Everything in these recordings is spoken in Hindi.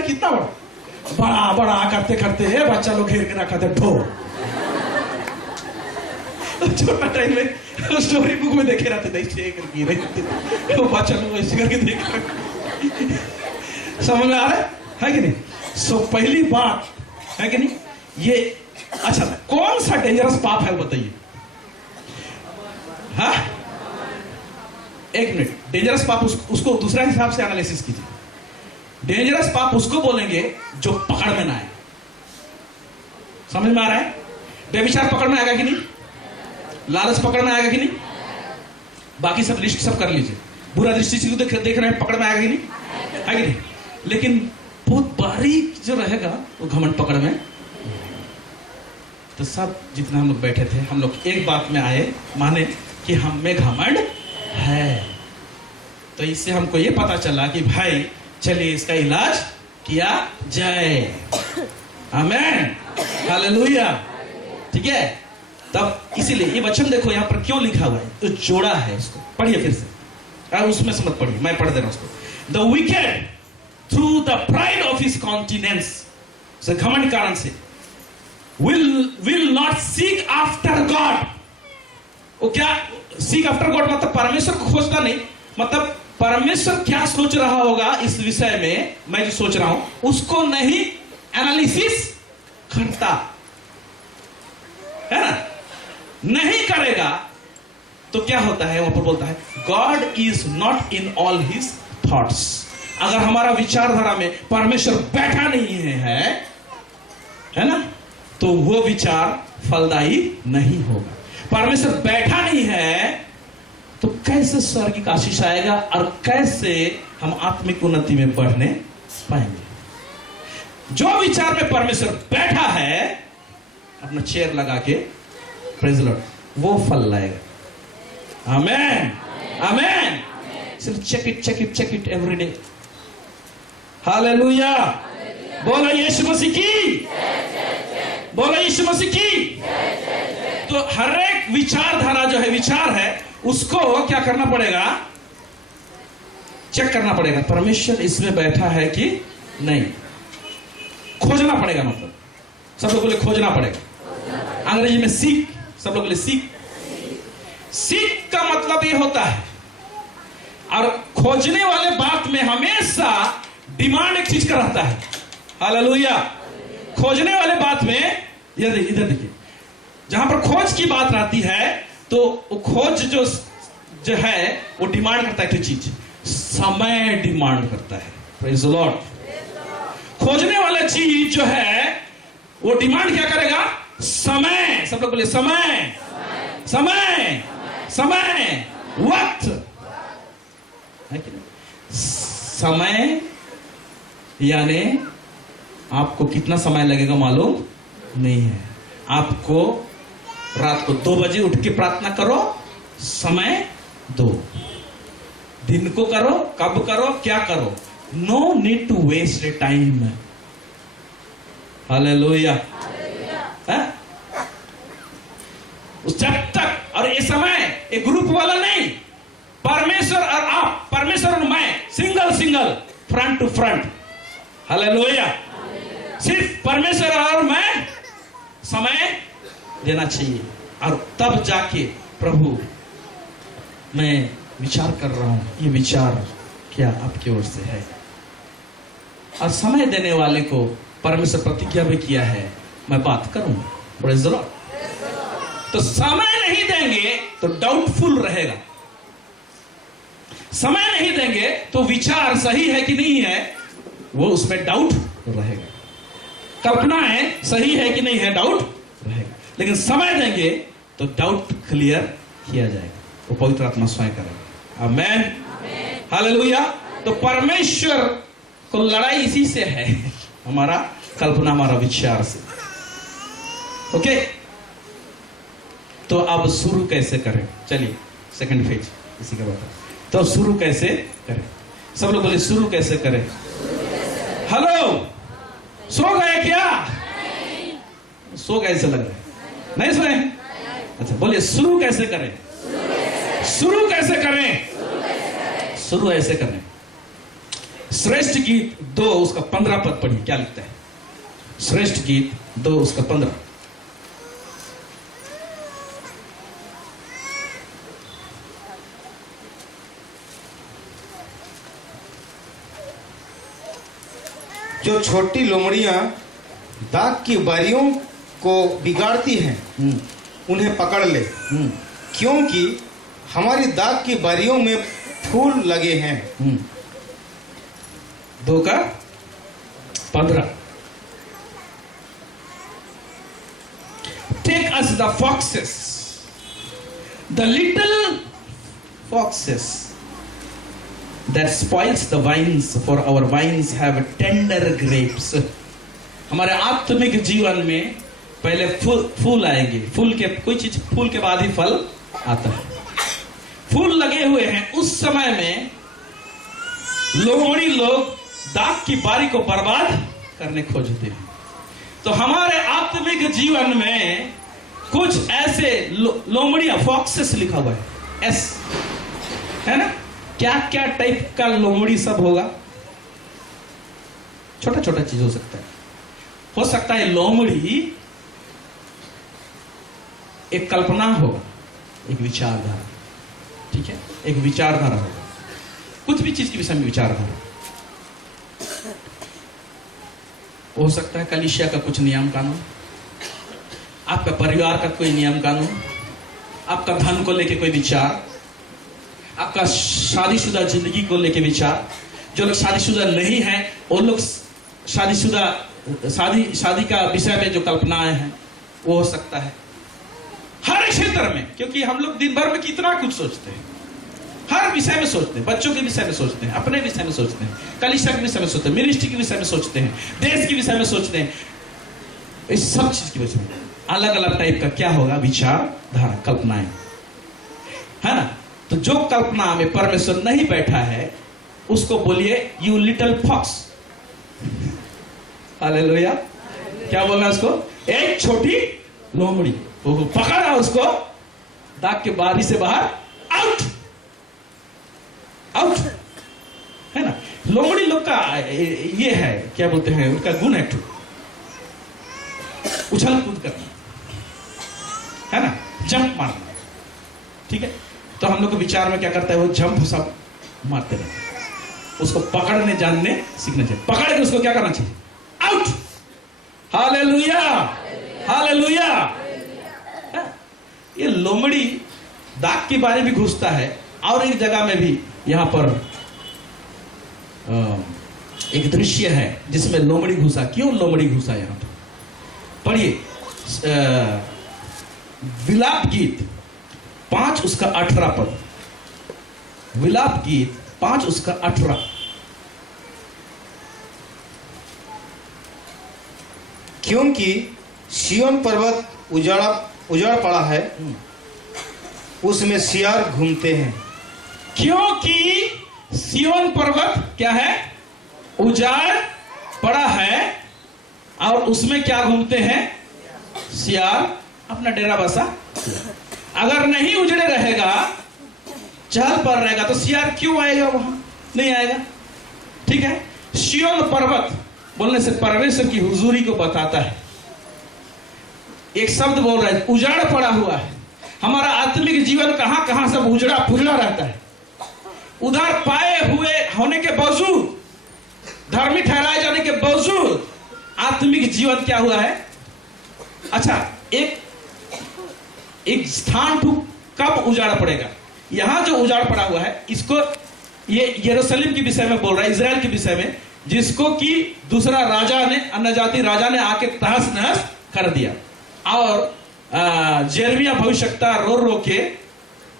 है कितना बड़ा, बड़ा बड़ा करते करते है बच्चा लोग घेर के रखा था ढो। छोटा टाइम में स्टोरी बुक में देखे रहते थे ऐसे करके रहे, वो बच्चा लोग ऐसे करके देख रहे। समझ में आ रहा है कि नहीं? सो पहली बात है कि नहीं ये। अच्छा कौन सा डेंजरस पाप है बताइए? हाँ एक मिनट, डेंजरस पाप उसको दूसरा हिसाब से एनालिसिस कीजिए। डेंजरस पाप उसको बोलेंगे जो पकड़ में ना आए। समझ में आ रहा है? व्यभिचार पकड़ में आएगा कि नहीं? लालच पकड़ में आएगा कि नहीं? बाकी सब लिस्ट सब कर लीजिए। बुरा दृष्टि से देख रहे हैं, पकड़ में आएगा कि नहीं? है कि नहीं? लेकिन बहुत बारीक जो रहेगा वो घमंड पकड़ में। तो सब जितना हम लोग बैठे थे, हम लोग एक बात में आए, माने कि हम में घमंड है। तो इससे हमको ये पता चला कि भाई चलिए इसका इलाज किया जाए। आमेन, हालेलुया। ठीक है, तब इसीलिए ये वचन देखो यहाँ पर क्यों लिखा हुआ है, तो जोड़ा है। इसको पढ़िए फिर से, अब उसमें से मत पढ़िए, मैं पढ़ दे रहा हूं उसको। The wicked through the pride of his continence, घमंड कारण से, will not seek after God। वो क्या सीक आफ्टर गॉड मतलब परमेश्वर को खोजता नहीं, मतलब परमेश्वर क्या सोच रहा होगा इस विषय में, मैं जो सोच रहा हूं उसको नहीं एनालिसिस करता है ना, नहीं करेगा। तो क्या होता है वहां पर बोलता है God is not in all his thoughts. अगर हमारा विचारधारा में परमेश्वर बैठा नहीं है ना, तो वो विचार फलदायी नहीं होगा। परमेश्वर बैठा नहीं है तो कैसे स्वर्ग की आशीष आएगा और कैसे हम आत्मिक उन्नति में बढ़ने पाएंगे? जो विचार में परमेश्वर बैठा है, अपना चेयर लगा के प्रेज़ लॉर्ड, वो फल लाएगा। Amen, amen. सिर्फ check it every day. Hallelujah. बोलो यीशु मसीह की, बोलो यीशु मसीह की। तो हर एक विचारधारा जो है, विचार है, उसको क्या करना पड़ेगा? चेक करना पड़ेगा, परमेश्वर इसमें बैठा है कि नहीं। खोजना पड़ेगा, मतलब सब लोगों को खोजना पड़ेगा। अंग्रेजी में सीक, सब लोगों को सीक। सीक का मतलब ये होता है, और खोजने वाले बात में हमेशा डिमांड एक चीज का रहता है। हालेलुया। खोजने वाले बात में इधर देखिए, जहां पर खोज की बात रहती है तो वो खोज जो है वो डिमांड करता है कोई चीज, समय डिमांड करता है। Praise the Lord. खोजने वाला चीज जो है वो डिमांड क्या करेगा? समय। सब लोग बोले समय, समय, समय, वक्त है कि नहीं? समय यानी आपको कितना समय लगेगा मालूम नहीं है। आपको रात को 2 बजे उठ के प्रार्थना करो, समय दो। दिन को करो, कब करो, क्या करो, no need to waste time. Hallelujah. जब तक, और ये समय एक ग्रुप वाला नहीं, परमेश्वर और आप, परमेश्वर और मैं, single front to front. Hallelujah. सिर्फ परमेश्वर और मैं समय देना चाहिए, और तब जाके प्रभु मैं विचार कर रहा हूं, ये विचार क्या आपकी ओर से है। और समय देने वाले को परमेश्वर प्रतिज्ञा भी किया है, मैं बात करूंगा। Praise the Lord. तो समय नहीं देंगे तो डाउटफुल रहेगा। समय नहीं देंगे तो विचार सही है कि नहीं है, वो उसमें डाउट रहेगा। कल्पनाएं सही है कि नहीं है, डाउट रहेगा। लेकिन समय देंगे तो डाउट क्लियर किया जाएगा, वो पवित्र आत्मा स्वयं करेगा। आमेन, हालेलुया। तो परमेश्वर को लड़ाई इसी से है, हमारा कल्पना, हमारा विचार से। ओके, तो अब शुरू कैसे करें? चलिए सेकंड फेज इसी का बता। तो शुरू कैसे करें? सब लोग बोले शुरू कैसे करें? हेलो, सो गए क्या? सो कैसे लग रहा है? नहीं सोए? अच्छा बोलिए शुरू कैसे करें? शुरू कैसे करें? शुरू ऐसे करें। श्रेष्ठ गीत 2 उसका 15 पद पढ़िए, क्या लिखता है? श्रेष्ठ गीत 2 उसका 15। जो छोटी लोमड़ियां दाग की बारियों को बिगाड़ती हैं, उन्हें पकड़ ले, क्योंकि हमारी दाग की बारियों में फूल लगे हैं। 2 का 15। Take us the foxes, the little foxes that spoils the vines, for our vines have tender grapes. हमारे आत्मिक जीवन में पहले फूल आएंगे, फूल के कोई चीज फूल के बाद ही फल आता है। फूल लगे हुए हैं, उस समय में लोमड़ी लोग दाग की बारी को बर्बाद करने खोजते हैं। तो हमारे आत्मिक जीवन में कुछ ऐसे लोमड़ियां, फॉक्सेस लिखा हुआ है, एस, है ना? क्या क्या टाइप का लोमड़ी सब होगा? छोटा छोटा चीज हो सकता है लोमड़ी एक कल्पना होगा, एक विचारधारा, ठीक है, एक विचारधारा होगा, कुछ भी चीज के विषय में विचारधारा हो सकता है। कलीसिया का कुछ नियम कानून, आपका परिवार का कोई नियम कानून, आपका धन को लेके कोई विचार, आपका शादीशुदा जिंदगी को लेके विचार। जो लोग शादीशुदा नहीं हैं वो लोग शादी का विषय में जो कल्पनाएं हैं वो हो सकता है। हर क्षेत्र में, क्योंकि हम लोग दिन भर में कितना कुछ सोचते हैं, हर विषय में सोचते हैं, बच्चों के विषय में सोचते हैं, अपने विषय में सोचते हैं, कलीसिया के विषय में सोचते हैं, मिनिस्ट्री के विषय में सोचते हैं, देश के विषय में सोचते हैं। इस सब चीज की वजह से अलग अलग टाइप का क्या होगा? विचारधारा, कल्पनाएं, है ना? तो जो कल्पना में परमेश्वर नहीं बैठा है उसको बोलिए यू लिटिल फॉक्स। हालेलुया। क्या बोलना है उसको? एक छोटी लोमड़ी। पकड़ा उसको दाग के बारी से बाहर, आउट आउट, है ना? लोमड़ी लोग का ये है, क्या बोलते हैं, उनका गुण है उछल कूद करना, है ना, जंप मारना, ठीक है। तो हम लोग को विचार में क्या करता है, वो जंप सब मारते रहते हैं। उसको पकड़ने जानने सीखना चाहिए। पकड़ के उसको क्या करना चाहिए? आउट। Hallelujah, hallelujah. ये लोमड़ी दाग के बारे में घुसता है। और एक जगह में भी यहां पर एक दृश्य है जिसमें लोमड़ी घुसा। क्यों लोमड़ी घुसा यहां पर? पढ़िए विलाप गीत 5 उसका 18 पद। विलाप गीत 5 उसका 18। क्योंकि सिय्योन पर्वत उजाड़ पड़ा है, उसमें सियार घूमते हैं। क्योंकि सिय्योन पर्वत क्या है? उजाड़ पड़ा है और उसमें क्या घूमते हैं? सियार अपना डेरा बसा। अगर नहीं उजड़े रहेगा, चहल पर रहेगा, तो सियार क्यों आएगा? वहां नहीं आएगा, ठीक है। सिय्योन पर्वत बोलने से परमेश्वर की हुजूरी को बताता है। एक शब्द बोल रहा है, उजाड़ पड़ा हुआ है। हमारा आत्मिक जीवन कहां कहां सब उजड़ा पुजड़ा रहता है। उधार पाए हुए होने के बावजूद, धर्मी ठहराए जाने के बावजूद आत्मिक जीवन क्या हुआ है? अच्छा, एक स्थान कब उजाड़ पड़ेगा? यहां जो उजाड़ पड़ा हुआ है, इसको ये यरूशलेम के विषय में बोल रहा है, इजराइल के विषय में, जिसको कि दूसरा राजा ने, अन्य जाति राजा ने आके तहस नहस कर दिया। और जेरमिया भविष्यवक्ता रो के,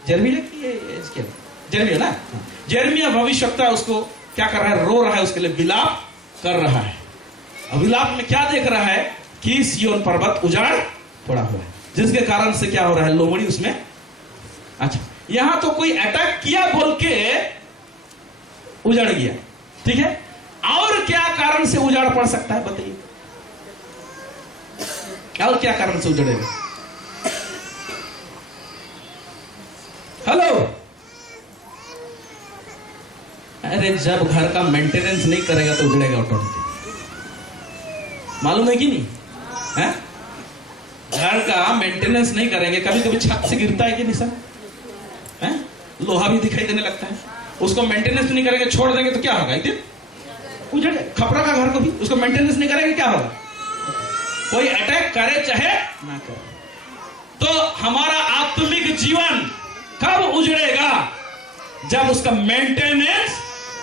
जेरमिया ना, जेरमिया भविष्यवक्ता उसको क्या कर रहा है? रो रहा है, उसके लिए विलाप कर रहा है। और विलाप में क्या देख रहा है कि सिय्योन पर्वत उजाड़ पड़ा हुआ है, जिसके कारण से क्या हो रहा है? लोमड़ी उसमें। अच्छा, यहां तो कोई अटैक किया बोल के उजड़ गया, ठीक है। और क्या कारण से उजाड़ पड़ सकता है बताइए? और क्या कारण से उजड़ेगा? हेलो, अरे जब घर का मेंटेनेंस नहीं करेगा तो उजड़ेगा ऑटोमेटिक। मालूम है कि नहीं है? घर का मेंटेनेंस नहीं करेंगे, कभी कभी छत से गिरता है कि नहीं सर? है? लोहा भी दिखाई देने लगता है, उसको मेंटेनेंस नहीं करेंगे, छोड़ देंगे तो क्या होगा? एक दिन उजड़। खपरा का घर को भी उसको मेंटेनेंस नहीं करेंगे क्या होगा? कोई अटैक करे चाहे ना करे। तो हमारा आत्मिक जीवन कब उजड़ेगा? जब उसका मेंटेनेंस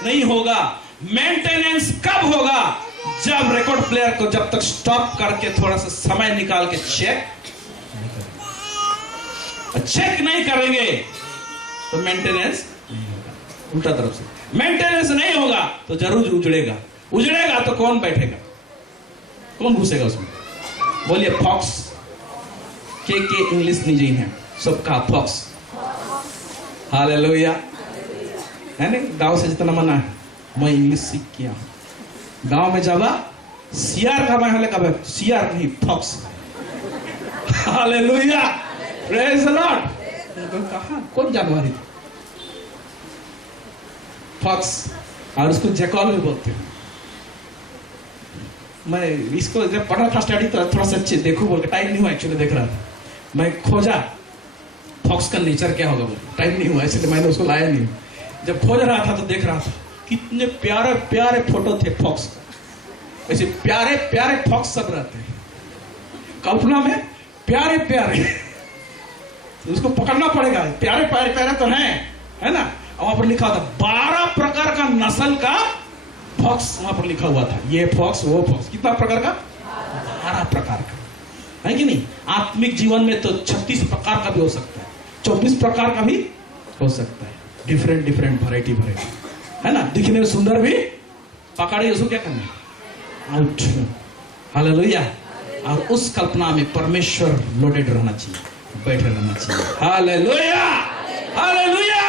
नहीं होगा। मेंटेनेंस कब होगा? जब रिकॉर्ड प्लेयर को जब तक स्टॉप करके थोड़ा सा समय निकाल के चेक नहीं करेंगे तो मेंटेनेंस नहीं होगा। उल्टा तरफ से मेंटेनेंस नहीं होगा तो जरूर उजड़ेगा। उजड़ेगा तो कौन बैठेगा, कौन घुसेगा उसमें? बोलिए फॉक्स। के इंग्लिश नहीं है सबका फॉक्स। हालेलुया है ना? गांव से जितना मना है मैं इंग्लिश सीख किया। गांव में जावा सियार का मैं हले कब सियार नहीं fox. Hallelujah praise the Lord. कहां कौन जानवर है? फॉक्स। और उसको जैकॉल भी बोलते हैं। मैं इसको जब पढ़ा था स्टडी तो थोड़ा सा अच्छे देखो बोल के, टाइम नहीं हुआ एक्चुअली, देख रहा था मैं, खोजा फॉक्स का नेचर क्या होगा, टाइम नहीं हुआ इसलिए मैंने उसको लाया नहीं। जब खोज रहा था तो देख रहा था कितने प्यारे प्यारे फोटो थे फॉक्स। ऐसे प्यारे प्यारे फॉक्स सब रहते हैं कल्पना में, प्यारे प्यारे। तो उसको पकड़ना पड़ेगा। प्यारे प्यारे प्यारे तो हैं, है ना? वहां पर लिखा था 12 प्रकार का नस्ल का फॉक्स वहां पर लिखा हुआ था। ये फॉक्स वो फॉक्स, कितना प्रकार का? 12 प्रकार का, है कि नहीं? आत्मिक जीवन में तो 36 प्रकार का भी हो सकता है, 24 प्रकार का भी हो सकता है। डिफरेंट डिफरेंट वैरायटी है ना? दिखने में सुंदर भी। पकड़े उसको क्या करना? आउट। हालेलुया। और उस कल्पना में परमेश्वर लोडेड रहना चाहिए, बैठे रहना चाहिए। Hallelujah hallelujah.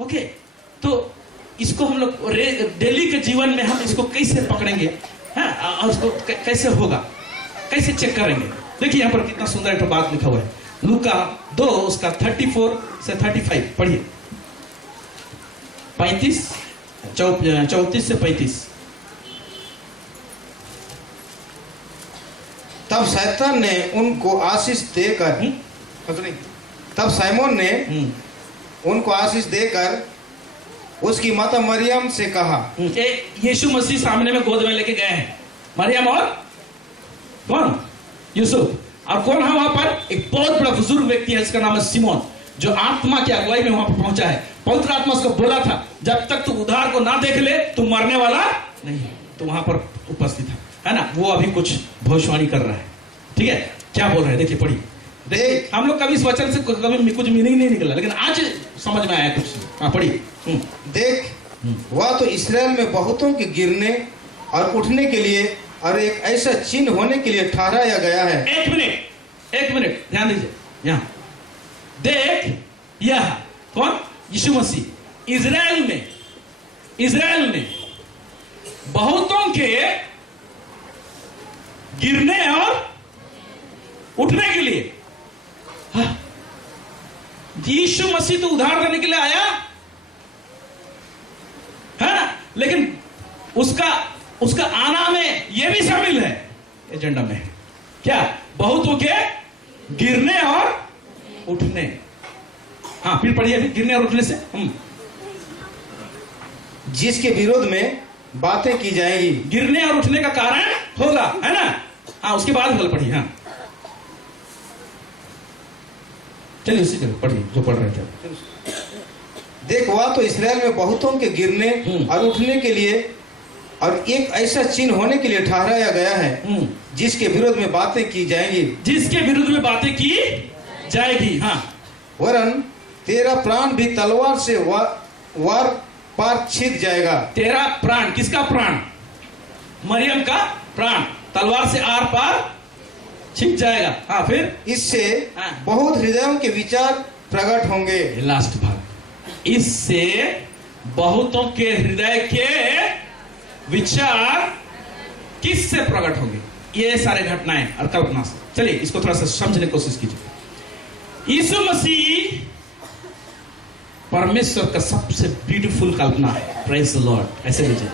ओके, तो इसको हम लोग डेली के जीवन में हम इसको कैसे पकड़ेंगे, हैं? और उसको कैसे होगा, कैसे चेक करेंगे? देखिए यहाँ पर कितना सुंदर एक बात लिखा हुआ है। लूका 2 उसका 34 से 35 पढ़िए। 34 से 35। तब शैतान ने उनको आशीष देकर तब साइमोन ने उनको आशीष देकर उसकी माता मरियम से कहा। यीशु मसीह सामने में गोद में लेके गए हैं, मरियम और कौन? यूसुफ। और कौन है वहां पर? एक बहुत बड़ा बुजुर्ग व्यक्ति है, इसका नाम है सिमोन, जो आत्मा की अगुवाई में वहां पर पहुंचा है। पवित्र आत्मा उसको बोला था जब तक तू उधार को ना देख ले तू मरने वाला नहीं। तो वहां पर उपस्थित है ना? वो अभी कुछ भविष्यवाणी कर रहा है। ठीक है, क्या बोल रहे हैं देखिए, पढ़िए। देखिए हम लोग कभी इस वचन से कभी कुछ मीनिंग नहीं निकला, लेकिन आज समझ में आया कुछ। हाँ पढ़िए। देख, वह तो इसराइल में बहुतों के गिरने और उठने के लिए और एक ऐसा चिन्ह होने के लिए ठहराया गया है। एक मिनट ध्यान दीजिए यहाँ। देख, यह कौन? यीशु मसीह इजराइल में बहुतों के गिरने और उठने के लिए। हाँ, यीशु मसीह तो उधार देने के लिए आया है ना? लेकिन उसका आना में यह भी शामिल है एजेंडा में। क्या? बहुतों के गिरने और उठने। हाँ फिर पढ़िए, गिरने और उठने से जिसके विरोध में बातें की जाएंगी। गिरने और उठने का कारण होगा, है ना? हाँ उसके बाद गल पढ़िए। हाँ चलिए उसी तरह पढ़िए जो पढ़ रहे थे। देख, वह तो इसराइल में बहुतों के गिरने और उठने के लिए और एक ऐसा चिन्ह होने के लिए ठहराया गया है जिसके विरोध में बातें की जाएंगी। जिसके विरुद्ध में बातें की जाएगी। हाँ, वरन तेरा प्राण भी तलवार से वार पार छिद जाएगा। तेरा प्राण, किसका प्राण? मरियम का प्राण तलवार से आर पार छिप जाएगा। हाँ फिर इससे बहुत हृदयों के विचार प्रकट होंगे। लास्ट भाग। इससे बहुतों के हृदय के विचार किससे प्रकट होंगे? ये सारे घटनाएं और कल्पना से। चलिए इसको थोड़ा सा समझने की कोशिश कीजिए। यीशु मसीह परमेश्वर का सबसे ब्यूटीफुल कल्पना है। Praise the Lord. ऐसे लीजिए,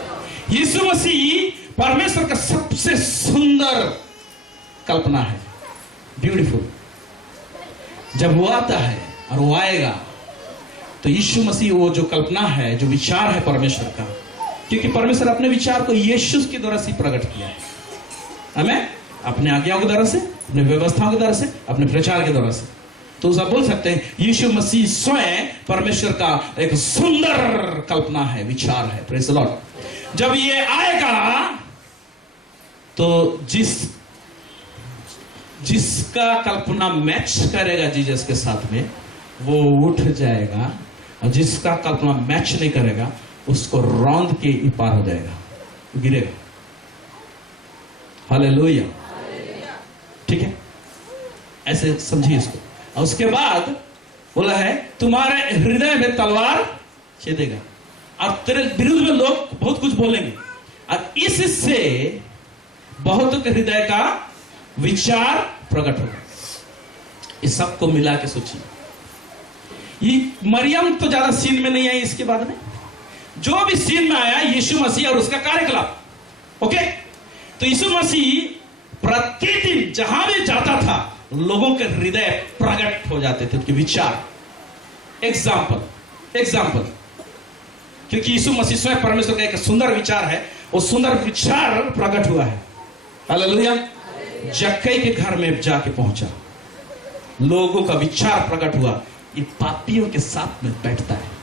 यीशु मसीह परमेश्वर का सबसे सुंदर कल्पना है, ब्यूटीफुल। जब वो आता है और वो आएगा तो यीशु मसीह वो जो कल्पना है, जो विचार है परमेश्वर का, क्योंकि परमेश्वर अपने विचार को यीशु के द्वारा से प्रकट किया है, हमें अपने आज्ञाओं के द्वारा से, अपने व्यवस्थाओं के द्वारा से, अपने प्रचार के द्वारा से। तो आप बोल सकते हैं यीशु मसीह स्वयं परमेश्वर का एक सुंदर कल्पना है, विचार है। Praise the Lord. जब ये आएगा तो जिसका कल्पना मैच करेगा जीसस के साथ में, वो उठ जाएगा, और जिसका कल्पना मैच नहीं करेगा उसको रौंद के ही पार हो जाएगा, गिरेगा। हालेलुया। ठीक है, ऐसे समझिए इसको। और उसके बाद बोला है तुम्हारे हृदय में तलवार छेदेगा, और तेरे विरुद्ध में लोग बहुत कुछ बोलेंगे, और इससे बहुतों के हृदय का विचार प्रकट होगा। इस सबको मिला के सोचिए, ये मरियम तो ज्यादा सीन में नहीं आई, इसके बाद में जो भी सीन में आया यीशु मसीह और उसका कार्यकलाप। ओके, तो यीशु मसीह प्रतिदिन जहां भी जाता था लोगों के हृदय प्रकट हो जाते थे, उनके विचार। एग्जाम्पल, क्योंकि यीशु मसीह स्वयं परमेश्वर का एक सुंदर विचार है, वो सुंदर विचार प्रकट हुआ है। हालेलुया। जक्कई के घर में जाके पहुंचा, लोगों का विचार प्रकट हुआ, ये पापियों के साथ में बैठता है।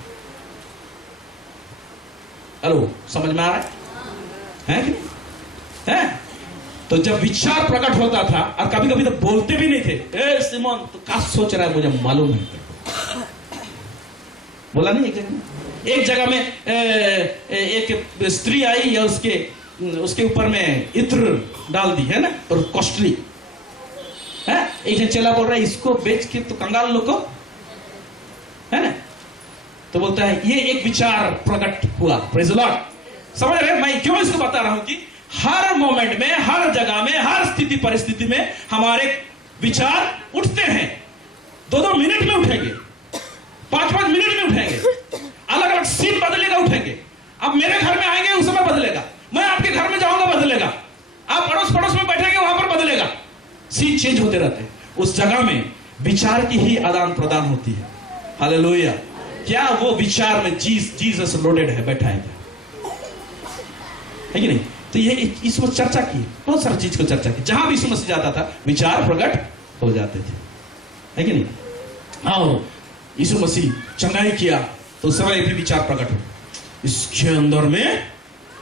हेलो, समझ में आ रहा है कि नहीं? है? तो जब विचार प्रकट होता था, और कभी कभी तो बोलते भी नहीं थे, ए सिमोन तू क्या सोच रहा है, मुझे मालूम है, बोला नहीं। एक जगह में एक स्त्री आई, या उसके ऊपर में इत्र डाल दी है ना, और कॉस्टली है। एक चेला बोल रहा है इसको बेच के तो कंगाल लोग को, है ना, तो बोलता है ये एक विचार प्रकट हुआ। Praise the Lord. समझ रहे? मैं क्यों इसको बता रहा हूं कि हर मोमेंट में, हर जगह में, हर स्थिति परिस्थिति में हमारे विचार उठते हैं। 2-2 मिनट में उठेंगे, 5-5 मिनट में उठेंगे, अलग अलग सीन बदलेगा, उठेंगे। अब मेरे घर में आएंगे उस समय बदलेगा, मैं आपके घर में जाऊंगा बदलेगा, आप अड़ोस पड़ोस में बैठेंगे वहां पर बदलेगा। सीन चेंज होते रहते हैं। उस जगह में विचार की ही आदान प्रदान होती है। हालेलुया। क्या वो विचार में जीसस लोडेड है, बैठा है कि नहीं? तो ये इस वक्त चर्चा की, बहुत सारी चीज को चर्चा की। जहां भी यीशु मसीह जाता था विचार प्रकट हो जाते थे, है कि नहीं? हाँ, यीशु मसीह चंगाई किया तो उस समय भी विचार प्रकट हो। इसके अंदर में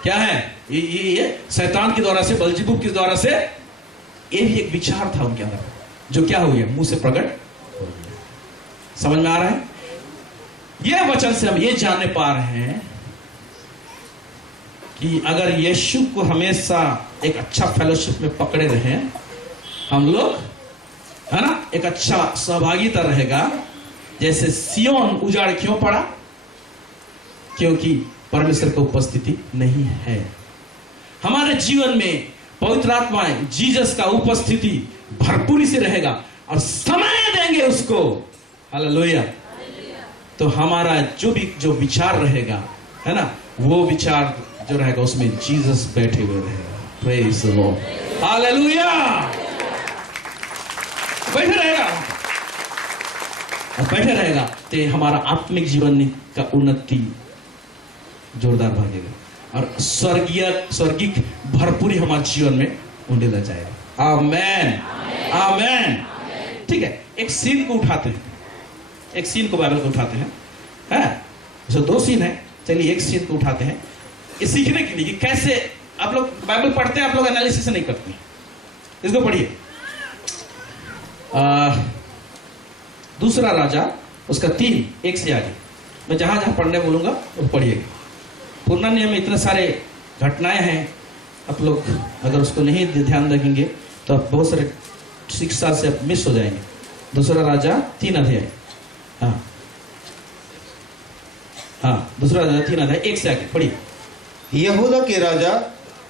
क्या है? ये शैतान के द्वारा से, बलजीबूब के द्वारा से, ये भी एक विचार था उनके अंदर, जो क्या हो गया, मुंह से प्रकट हो गया। समझ में आ रहा है? यह वचन से हम ये जानने पा रहे हैं कि अगर यीशु को हमेशा एक अच्छा फेलोशिप में पकड़े रहे हम लोग, है ना, एक अच्छा सहभागिता रहेगा। जैसे सियोन उजाड़ क्यों पड़ा? क्योंकि परमेश्वर की उपस्थिति नहीं है। हमारे जीवन में पवित्र आत्मा, जीसस का उपस्थिति भरपूरी से रहेगा, और समय देंगे उसको। हालेलुया। तो हमारा जो विचार रहेगा, है ना, वो विचार जो रहेगा उसमें जीसस बैठे हुए रहेगा। Praise the Lord. हालेलुया। बैठे रहेगा, और बैठे रहेगा तो हमारा आत्मिक जीवन का उन्नति जोरदार भागेगा, और स्वर्गिक भरपूरी हमारे जीवन में उंडेला जाएगा। आमेन, आमेन। ठीक है, एक सीन को उठाते हैं, एक सीन को बाइबल को उठाते हैं, जो 2 सीन है, चलिए एक सीन को उठाते हैं, ये सीखने के लिए कि कैसे आप लोग बाइबल पढ़ते हैं, आप लोग एनालिसिस नहीं करते हैं। इसको पढ़िए, दूसरा राजा उसका 3:1 से आगे, मैं जहां जहां पढ़ने बोलूंगा वो पढ़िएगा। पुराना नियम में इतने सारे घटनाएं हैं, आप लोग अगर उसको नहीं ध्यान रखेंगे तो आप बहुत सारे शिक्षा से आप मिस हो जाएंगे। दूसरा राजा 3 अध्याय, हाँ दूसरा राजा 3 अध्याय 1 से आगे पढ़िए। यहूदा के राजा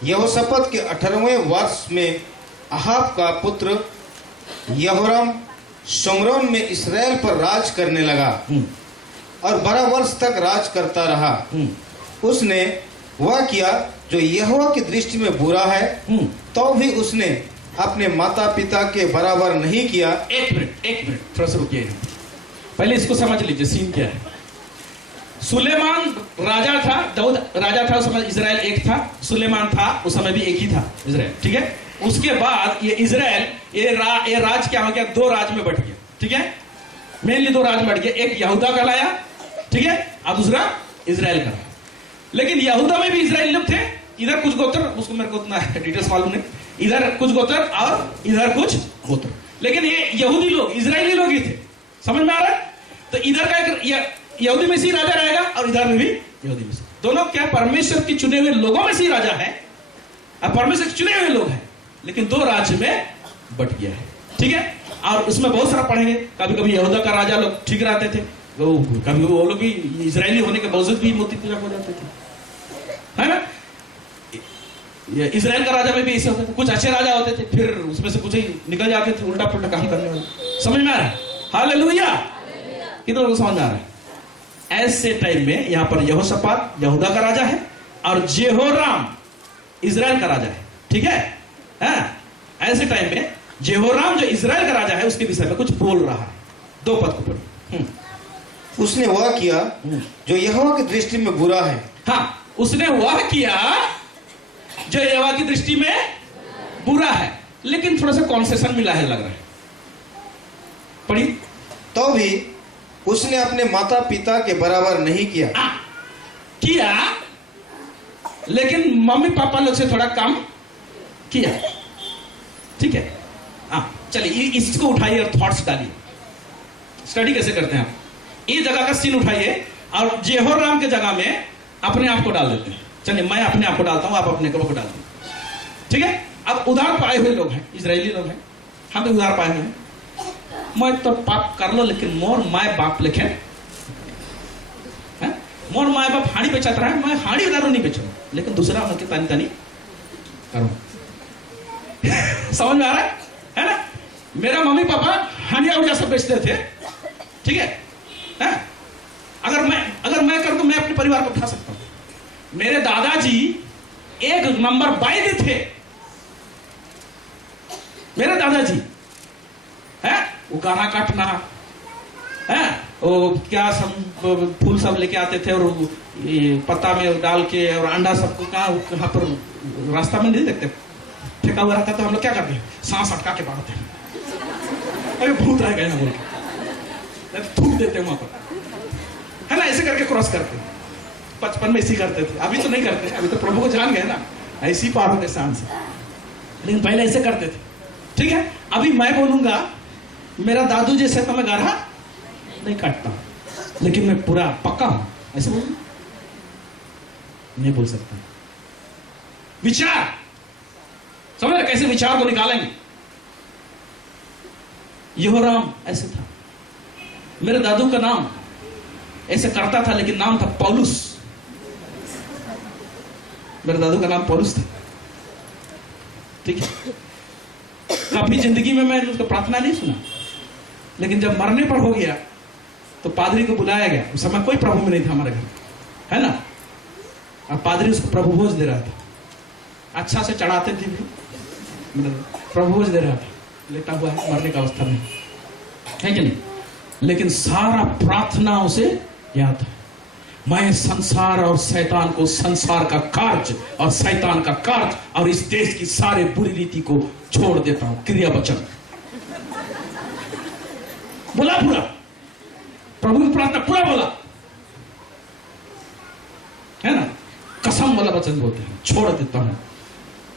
यहोशापात के 18वें वर्ष में अहाब का पुत्र यहोराम शमरोन में इस्राएल पर राज करने लगा। और 12 वर्ष तक राज करता रहा। उसने वह किया जो यहोवा की दृष्टि में बुरा है, तो भी उसने अपने माता पिता के बराबर नहीं किया। एक मिनट थोड़ा सा रुकिए। पहले इसको समझ लीजिए सीन क्या है। सुलेमान राजा था, दाऊद राजा था, उस समय इजराइल एक था, सुलेमान था उस समय भी एक ही था इजराइल, ठीक है। उसके बाद ये इजराइल ये राज क्या हो गया, 2 राज में बट गया, ठीक है। मेनली 2 राज बट गए, एक यहूदा कहलाया, ठीक है, और दूसरा इजराइल कहलाया। लेकिन यहूदा में भी इजराइल लोग थे, इधर कुछ गोत्र, उसको मेरे को उतना डिटेल्स मालूम नहीं, इधर कुछ गोत्र और इधर कुछ गोत्र, लेकिन ये यहूदी लोग इजरायली लोग ही थे। समझ में आ रहा है? तो इधर का एक यहूदी में से राजा रहेगा और इधर में भी यहूदी में से, दोनों क्या परमेश्वर के चुने हुए लोगों में से राजा है, और परमेश्वर के चुने हुए लोग हैं, लेकिन 2 राज्य में बट गया है, ठीक है। और उसमें बहुत सारा पढ़ेंगे। कभी कभी यहूदा का राजा लोग ठीक रहते थे, कभी वो लोग भी इजरायली होने के बावजूद भी मूर्ति पूजा हो जाते थे, है ना। इजराइल का राजा में भी ऐसे होते थे, कुछ अच्छे राजा होते थे, फिर उसमें से कुछ ही निकल जाते थे उल्टा पुल्टा काम करने वाले। समझ में आ रहा है? हालेलुया। कितना लोग समझ में आ रहा है? ऐसे टाइम में यहां पर यहोशापात यहूदा का राजा है और जेहोराम इजराइल का राजा है, ठीक है। ऐसे टाइम में जेहोराम जो इजराइल का राजा है उसके विषय में कुछ बोल रहा है। 2 पद को पढ़ो। उसने वह किया जो यहोवा की दृष्टि में बुरा है। हाँ, उसने वह किया जो यहोवा की दृष्टि में बुरा है, लेकिन थोड़ा सा कॉन्सेशन मिला है लग रहा है। पढ़ी। तो भी उसने अपने माता पिता के बराबर नहीं किया। किया, लेकिन मम्मी पापा लोग से थोड़ा कम किया, ठीक है। चलिए इसको उठाइए और थॉट्स डालिए। स्टडी कैसे करते हैं आप? ये जगह का सीन उठाइए और जेहोराम के जगह में अपने आप को डाल देते हैं। चलिए मैं अपने आप को डालता हूं, आप अपने को डाल दें, ठीक है। अब उधार पाए हुए लोग हैं, इजरायली लोग हैं, हम भी उधार पाए हुए हैं। मैं तो पाप कर लो, लेकिन मोर माय बाप लिखे, मोर माय बाप हाड़ी बेचत रहा है, मैं हाड़ी दारू नहीं बेचूंगा, लेकिन दूसरा उनके तानी तानी करो। समझ में आ रहा है ना? मेरा मम्मी पापा हांडिया उड़िया सब बेचते थे, ठीक है। अगर मैं कर दूं, मैं अपने परिवार को उठा सकता हूं। मेरे दादाजी एक नंबर वैद्य थे, मेरे दादाजी है, वो गाना काटना है, वो क्या सब फूल सब लेके आते थे और पत्ता में डाल के और अंडा सबको कहाँ पर रास्ता में नहीं देखते, फेंका हुआ रहता, तो हम लोग क्या करते हैं, सांस अटका के बांधते हैं, अरे भूत रह गए बोल के थूक देते हैं वहां पर, है ना। ऐसे करके क्रॉस करते हैं। 55 में इसी करते थे, अभी तो नहीं करते, अभी तो प्रभु को जान गए ना, ऐसी पार हो गए शान से, लेकिन पहले ऐसे करते थे, ठीक है। अभी मैं बोलूंगा मेरा दादू जैसे तो मैं गाढ़ा नहीं काटता, लेकिन मैं पूरा पक्का हूं, ऐसे बोलूं नहीं बोल सकता। विचार समझ रहे कैसे विचार को निकालेंगे। यहोराम ऐसे था, मेरे दादू का नाम ऐसे करता था, लेकिन नाम था पौलुस। मेरे दादू का नाम पौलुस था, ठीक है। कभी जिंदगी में मैंने उसको प्रार्थना नहीं सुना, लेकिन जब मरने पर हो गया तो पादरी को बुलाया गया। उस समय कोई प्रभु में नहीं था हमारे घर, है ना। और पादरी उसको प्रभु भोज दे रहा था, अच्छा से चढ़ाते थे भी, प्रभु भोज दे रहा था, लेटा हुआ है मरने का अवस्था में, है कि नहीं। लेकिन सारा प्रार्थनाओं से याद है, मैं संसार और शैतान को, संसार का कार्य और शैतान का कार्य और इस देश की सारे बुरी रीति को छोड़ देता हूं। क्रिया वचन बोला पूरा, प्रभु की प्रार्थना पूरा बोला, है ना। कसम वाला वचन बोलते हैं, छोड़ देता हूं।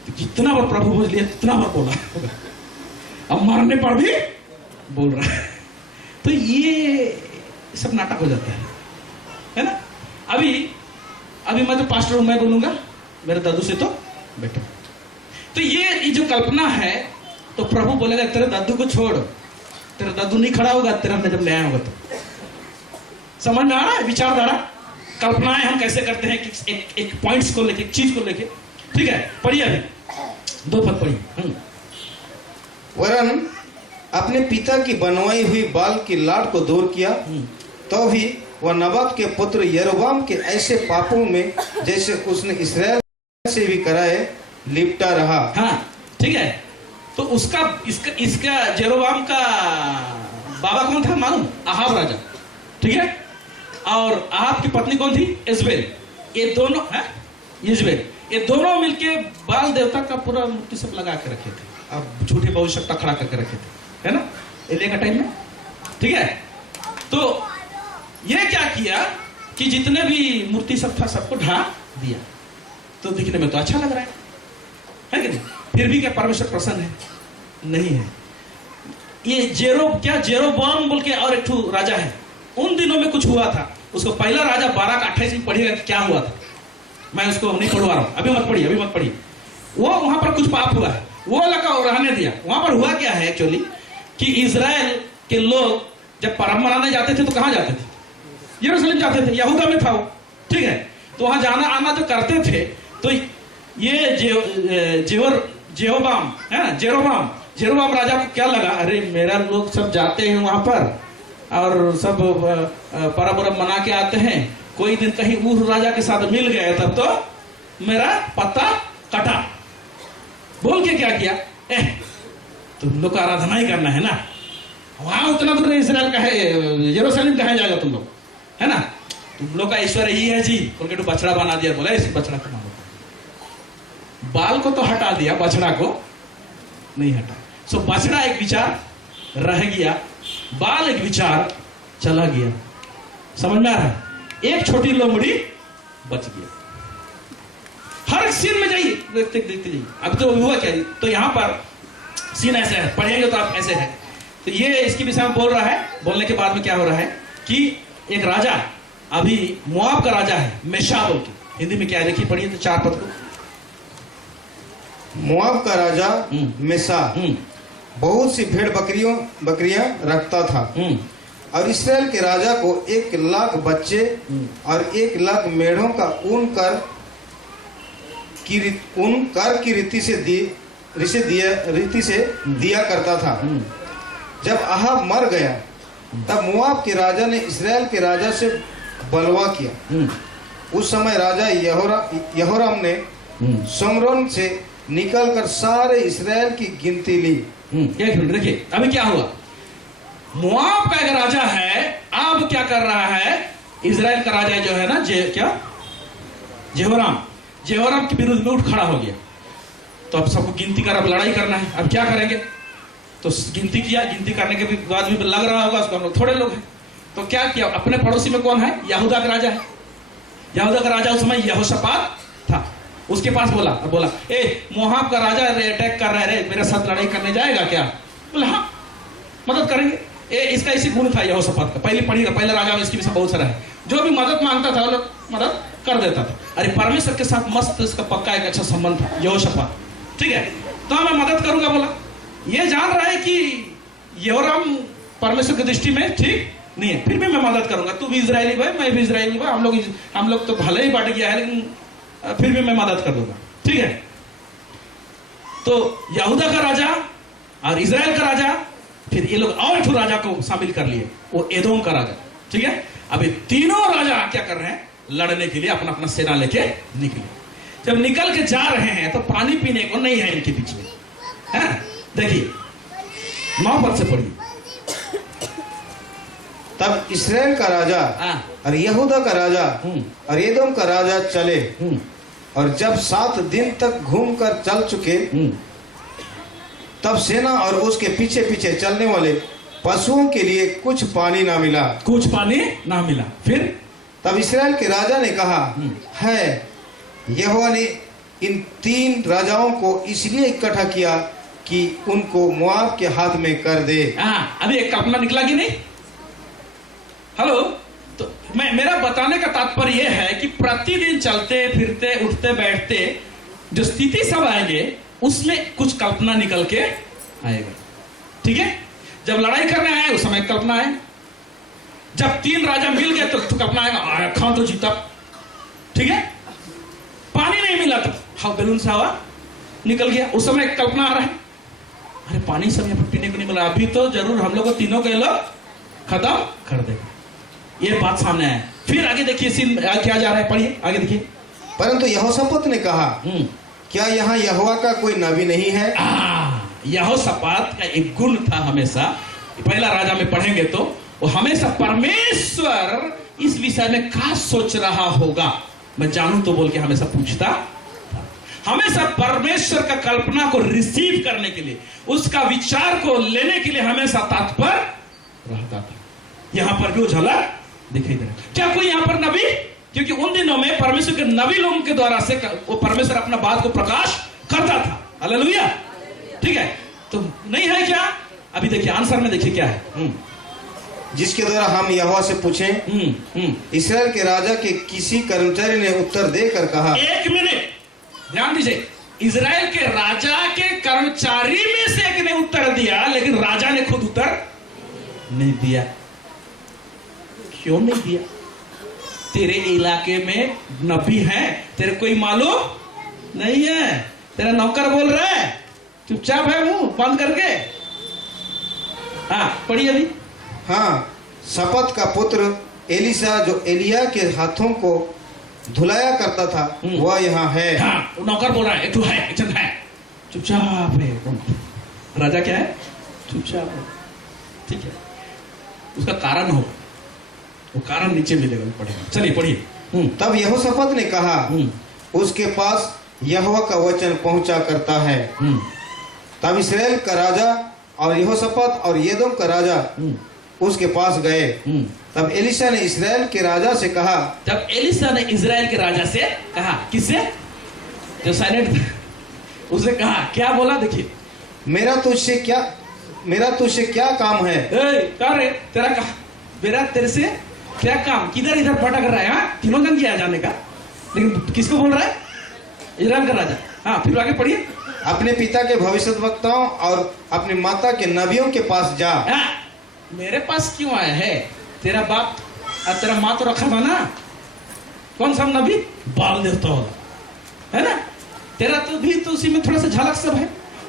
तो जितना बार प्रभु बोल लिया उतना बार बोला होगा, अब मरने पर भी बोल रहा है। तो ये सब नाटक हो जाता है ना। अभी मैं तो पास्टर हूं, मैं बोलूंगा मेरे दादू से तो बेटा। तो ये जो कल्पना है, तो प्रभु बोलेगा तेरे दादू को छोड़, तेरा दादू नहीं खड़ा होगा तेरा जब न्याय होगा तो। समझ में आ रहा है विचारधारा, कल्पनाएं हम कैसे करते हैं कि एक पॉइंट्स को लेके, एक चीज को लेके, ठीक है। पढ़िए अभी 2 पद पढ़िए। वरन अपने पिता की बनवाई हुई बाल की लाट को दूर किया, तो भी व नबात के पुत्र यरोबाम के ऐसे पापों में जैसे उसने इस्राएल से भी कराए लिपटा रहा। हाँ, ठीक है। तो उसका इसका जेरोबाम का बाबा कौन था मालूम? अहाब राजा, ठीक है। और अहाब की पत्नी कौन थी? इजबेल। ये दोनों है इजबेल, ये दोनों मिलके बाल देवता का पूरा मूर्ति सब लगा के रखे थे, अब झूठी भविष्यता खड़ा करके रखे थे, है ना, एलिया का टाइम में, ठीक है। तो ये क्या किया कि जितने भी मूर्ति सब था सबको ढा दिया। तो दिखने में तो अच्छा लग रहा है कि नहीं? फिर भी क्या परमेश्वर प्रसन्न है? नहीं है। ये जेरोबाम बोल के और एक राजा है, उन दिनों में कुछ हुआ था। उसको पहला राजा 12 का 28 में पढ़िएगा क्या हुआ था। मैं उसको नहीं पढ़वा रहा हूं, अभी मत पढ़िए। वो वहां पर कुछ पाप हुआ है, वो लगा और रहने दिया। वहां पर हुआ क्या है एक्चुअली कि इजराइल के लोग जब पर्व मनाने जाते थे तो कहां जाते थे? यरूशलेम जाते थे, यहूदा में था वो, ठीक है। तो वहां जाना आना जो करते थे, तो ये जेरोबाम है ना, जेरोबाम राजा को क्या लगा, अरे मेरा लोग सब जाते हैं वहां पर और सब पर्व मना के आते हैं, कोई दिन कहीं उस राजा के साथ मिल गए तब तो मेरा पत्ता कटा। बोल के क्या किया, तुम लोग का आराधना ही करना है ना, वहां उतना दूर इस्राएल का है, यरूशलेम कहा जाएगा तुम लोग, है ना, तुम लोग का ईश्वर यही है जी, बोल के तो बछड़ा बना दिया। बोला इस बछड़ा को मानो, बाल को तो हटा दिया, बछड़ा को नहीं हटा। सो बछड़ा एक विचार रह गया, बाल एक विचार चला गया। समझ में आ रहा है? एक छोटी लोमड़ी बच गया। हर सीन में जाइए, देखते जाइए। अब तो हुआ क्या, तो यहां पर सीन ऐसे है, पढ़ेंगे तो आप ऐसे है। तो ये इसके विषय में बोल रहा है। बोलने के बाद में क्या हो रहा है कि एक राजा, अभी मोआब का राजा है, मेशा बोल के, हिंदी में क्या है देखिए, पढ़िए तो 4 पद को। मोआब का राजा मेशा बहुत सी भेड़ बकरियां रखता था और इसराइल के राजा को 1 लाख बच्चे और 1 लाख मेढ़ों का ऊन कर की रीति से दिया करता था। जब अहाब मर गया तब मोआब के राजा ने इसराइल के राजा से बलवा किया। उस समय राजा यहोराम ने शमरोन से निकलकर सारे इसराइल की गिनती ली। एक मिनट देखिए, अभी क्या हुआ। मोआब का एक राजा है, अब क्या कर रहा है, इजराइल का राजा जो है ना, जेहोराम के विरुद्ध में उठ खड़ा हो गया। तो अब सबको गिनती कर, अब लड़ाई करना है, अब क्या करेंगे। तो गिनती किया, गिनती करने के बाद भी लग रहा होगा उसको हम लोग थोड़े लोग हैं। तो क्या किया, अपने पड़ोसी में कौन है, यहूदा का राजा है। यहूदा का राजा उस समय यहोशापात था। उसके पास बोला मोआब का राजा अटैक कर रहा है, मेरे साथ लड़ाई करने जाएगा क्या? बोले हाँ, मदद करेंगे। इसका इसी गुण था यहोशापात का, पहले राजा में इसकी भी बहुत सारा है, जो भी मदद मांगता था वो लोग मदद कर देता था। अरे परमेश्वर के साथ मस्त इसका पक्का एक अच्छा संबंध था यहोशापात, ठीक है। तो मैं मदद करूंगा, बोला। ये जान रहा है कि यहोराम परमेश्वर की दृष्टि में ठीक नहीं है, फिर भी मैं मदद करूंगा। तू भी इजरायली भाई, मैं भी इजरायली भाई, हम लोग तो भले ही बांट गया है, लेकिन फिर भी मैं मदद कर दूंगा, ठीक है। तो यहूदा का राजा और इजराइल का राजा, फिर ये लोग और एक राजा को शामिल कर लिए, वो एदोम का राजा, ठीक है। अब ये तीनों राजा क्या कर रहे हैं, लड़ने के लिए अपना अपना सेना लेके निकले। जब निकल के जा रहे हैं तो पानी पीने को नहीं है इनके बीच में, है। देखिए 9 पद से पढ़िए। तब इसराइल का राजा और यहूदा का राजा और एदोम का राजा चले और जब 7 दिन तक घूमकर चल चुके तब सेना और उसके पीछे पीछे चलने वाले पशुओं के लिए कुछ पानी ना मिला। फिर तब इसराइल के राजा ने कहा है, यहोवा ने इन 3 राजाओं को इसलिए इकट्ठा किया कि उनको मोआब के हाथ में कर दे। अभी एक कल्पना निकला कि नहीं? हेलो, तो मेरा बताने का तात्पर्य यह है कि प्रतिदिन चलते फिरते उठते बैठते जो स्थिति सब आएंगे उसमें कुछ कल्पना निकल के आएगा, ठीक है। जब लड़ाई करने आए उस समय कल्पना है, जब 3 राजा मिल गए तो कल्पना आएगा खान तो जीता, ठीक है। पानी नहीं मिला तो बैलून से हवा निकल गया, उस समय कल्पना आ रहा है, अरे पानी सब यहाँ पर पीने को नहीं मिला, अभी तो जरूर हम लोग को तीनों के लोग खत्म कर देगा। ये बात सामने आया। फिर आगे देखिए सीन क्या जा रहा है, पढ़िए आगे देखिए। परंतु यहोशापात ने कहा, क्या यहाँ यहोवा का कोई नबी नहीं है? यहोशापात का एक गुण था हमेशा, पहला राजा में पढ़ेंगे तो वो हमेशा परमेश्वर इस विषय में क्या सोच रहा होगा मैं जानूं तो बोल के हमेशा पूछता, हमेशा परमेश्वर का कल्पना को रिसीव करने के लिए, उसका विचार को लेने के लिए हमेशा तत्पर रहता था। यहां पर जो झलक दिखाई दे रहा है, क्या कोई यहां पर नबी? क्योंकि उन दिनों में परमेश्वर के नबी लोगों के द्वारा से वो परमेश्वर अपना बात को प्रकाश करता था। हालेलुया, ठीक है। तो नहीं है क्या? अभी देखिए आंसर में देखिए क्या है, जिसके द्वारा हम यहोवा से पूछें। इस्राएल के राजा के किसी कर्मचारी ने उत्तर देकर कहा, एक मिनट ध्यान दीजिए, इजराइल के राजा के कर्मचारी में से एक ने उत्तर दिया, लेकिन राजा ने खुद उत्तर नहीं दिया। क्यों नहीं दिया? तेरे इलाके में नबी है, तेरे कोई मालूम नहीं है? तेरा नौकर बोल रहा है, चुपचाप है मुंह बंद करके। हाँ पढ़िए अभी। हाँ, शपथ का पुत्र एलिशा जो एलिया के हाथों को धुलाया करता था वह यहाँ है। हाँ, नौकर बोल रहा है, एक तो है, एक है, चुपचाप है। राजा क्या है? चुपचाप है, ठीक है। उसका कारण हो, वो कारण नीचे मिलेगा, पढ़ेगा। चलिए पढ़िए। तब यहोशापात ने कहा, उसके पास यहोवा का वचन पहुंचा करता है। तब इस्राएल का राजा और यहोशापात और एदोम का राजा उसके पास गए। तब एलिशा ने इस्राएल के राजा से कहा, तब एलिशा ने इस्राएल के राजा से कहा, किससे? जो साइलेंट था, उसे कहा, क्या बोला? देखिए, मेरा तुझसे क्या काम है? क्या रे तेरा कहा, मेरा तेरे से क्या काम? किधर इधर भटक रहा है? हाँ, तीनों जन किया जाने का, लेकिन किसको बोल रहा है? इस्राएल का राजा। हाँ फिर आगे पढ़िए। अपने पिता के भविष्यद्वक्ताओं और अपनी माता के नबियों के पास जा। मेरे पास क्यों आया है? तेरा बाप और तेरा माँ तो रखा था ना, कौन सा नबी? बाल देवता है ना, तेरा तो भी तो उसी में थोड़ा सा झलक सब है।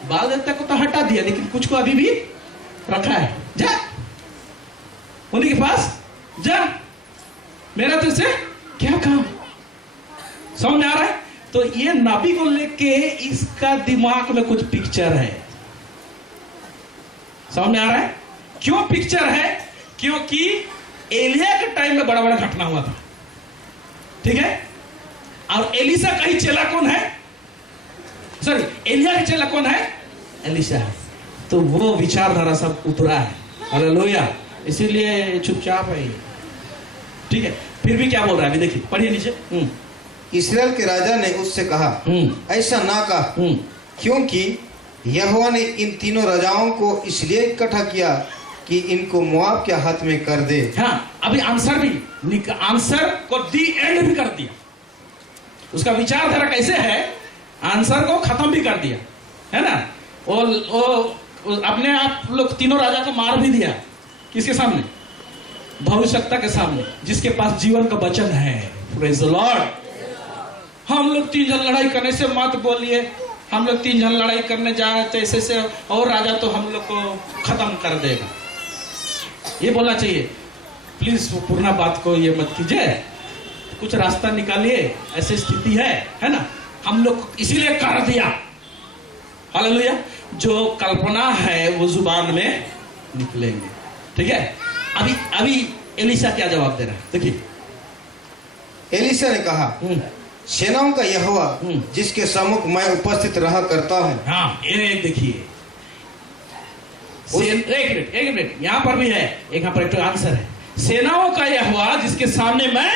बाल देवता को तो हटा दिया, लेकिन कुछ को अभी भी रखा है। जा उन्हीं के पास जा, मेरा तुझसे क्या काम? समझ में आ रहा है? तो ये नबी को लेके इसका दिमाग में कुछ पिक्चर है। समझ में आ रहा है? क्यों पिक्चर है? क्योंकि एलिया के टाइम में बड़ा बड़ा घटना हुआ था, ठीक है। और एलिशा का ही चेला कौन है? सॉरी, एलिया का चेला कौन है? एलिशा है। तो वो विचारधारा सब उतरा है। हालेलुया, इसीलिए चुपचाप है, ठीक है। फिर भी क्या बोल रहा है अभी देखिए, पढ़िए नीचे। इस्राएल के राजा ने उससे कहा, ऐसा ना कह, क्योंकि यहोवा ने इन तीनों राजाओं को इसलिए इकट्ठा किया कि इनको मोआब के हाथ में कर दे। हाँ, अभी आंसर को दी एंड भी कर दिया। उसका विचारधारा कैसे है, आंसर को खत्म भी कर दिया, है ना। वो अपने आप लोग तीनों राजा को मार भी दिया। किसके सामने? भविष्यवक्ता के सामने, जिसके पास जीवन का वचन है। Praise the Lord. हम लोग 3 जन लड़ाई करने से मत बोलिए, हम लोग 3 जन लड़ाई करने जा रहे थे ऐसे से, और राजा तो हम लोग को खत्म कर देगा, ये बोलना चाहिए। प्लीज वो पूर्ण बात को ये मत कीजिए, कुछ रास्ता निकालिए, ऐसी स्थिति है ना। हम लोग इसीलिए कर दिया। हालेलुया। जो कल्पना है वो जुबान में निकलेंगे, ठीक है। अभी एलिशा क्या जवाब दे रहा है देखिए। एलिशा ने कहा, सेनाओं का यहोवा जिसके सम्मुख मैं उपस्थित रहा करता हूँ। हाँ, ये देखिए, एक मिनट यहाँ पर भी है, यहाँ पर एक तो आंसर है। सेनाओं का यहोवा जिसके सामने मैं,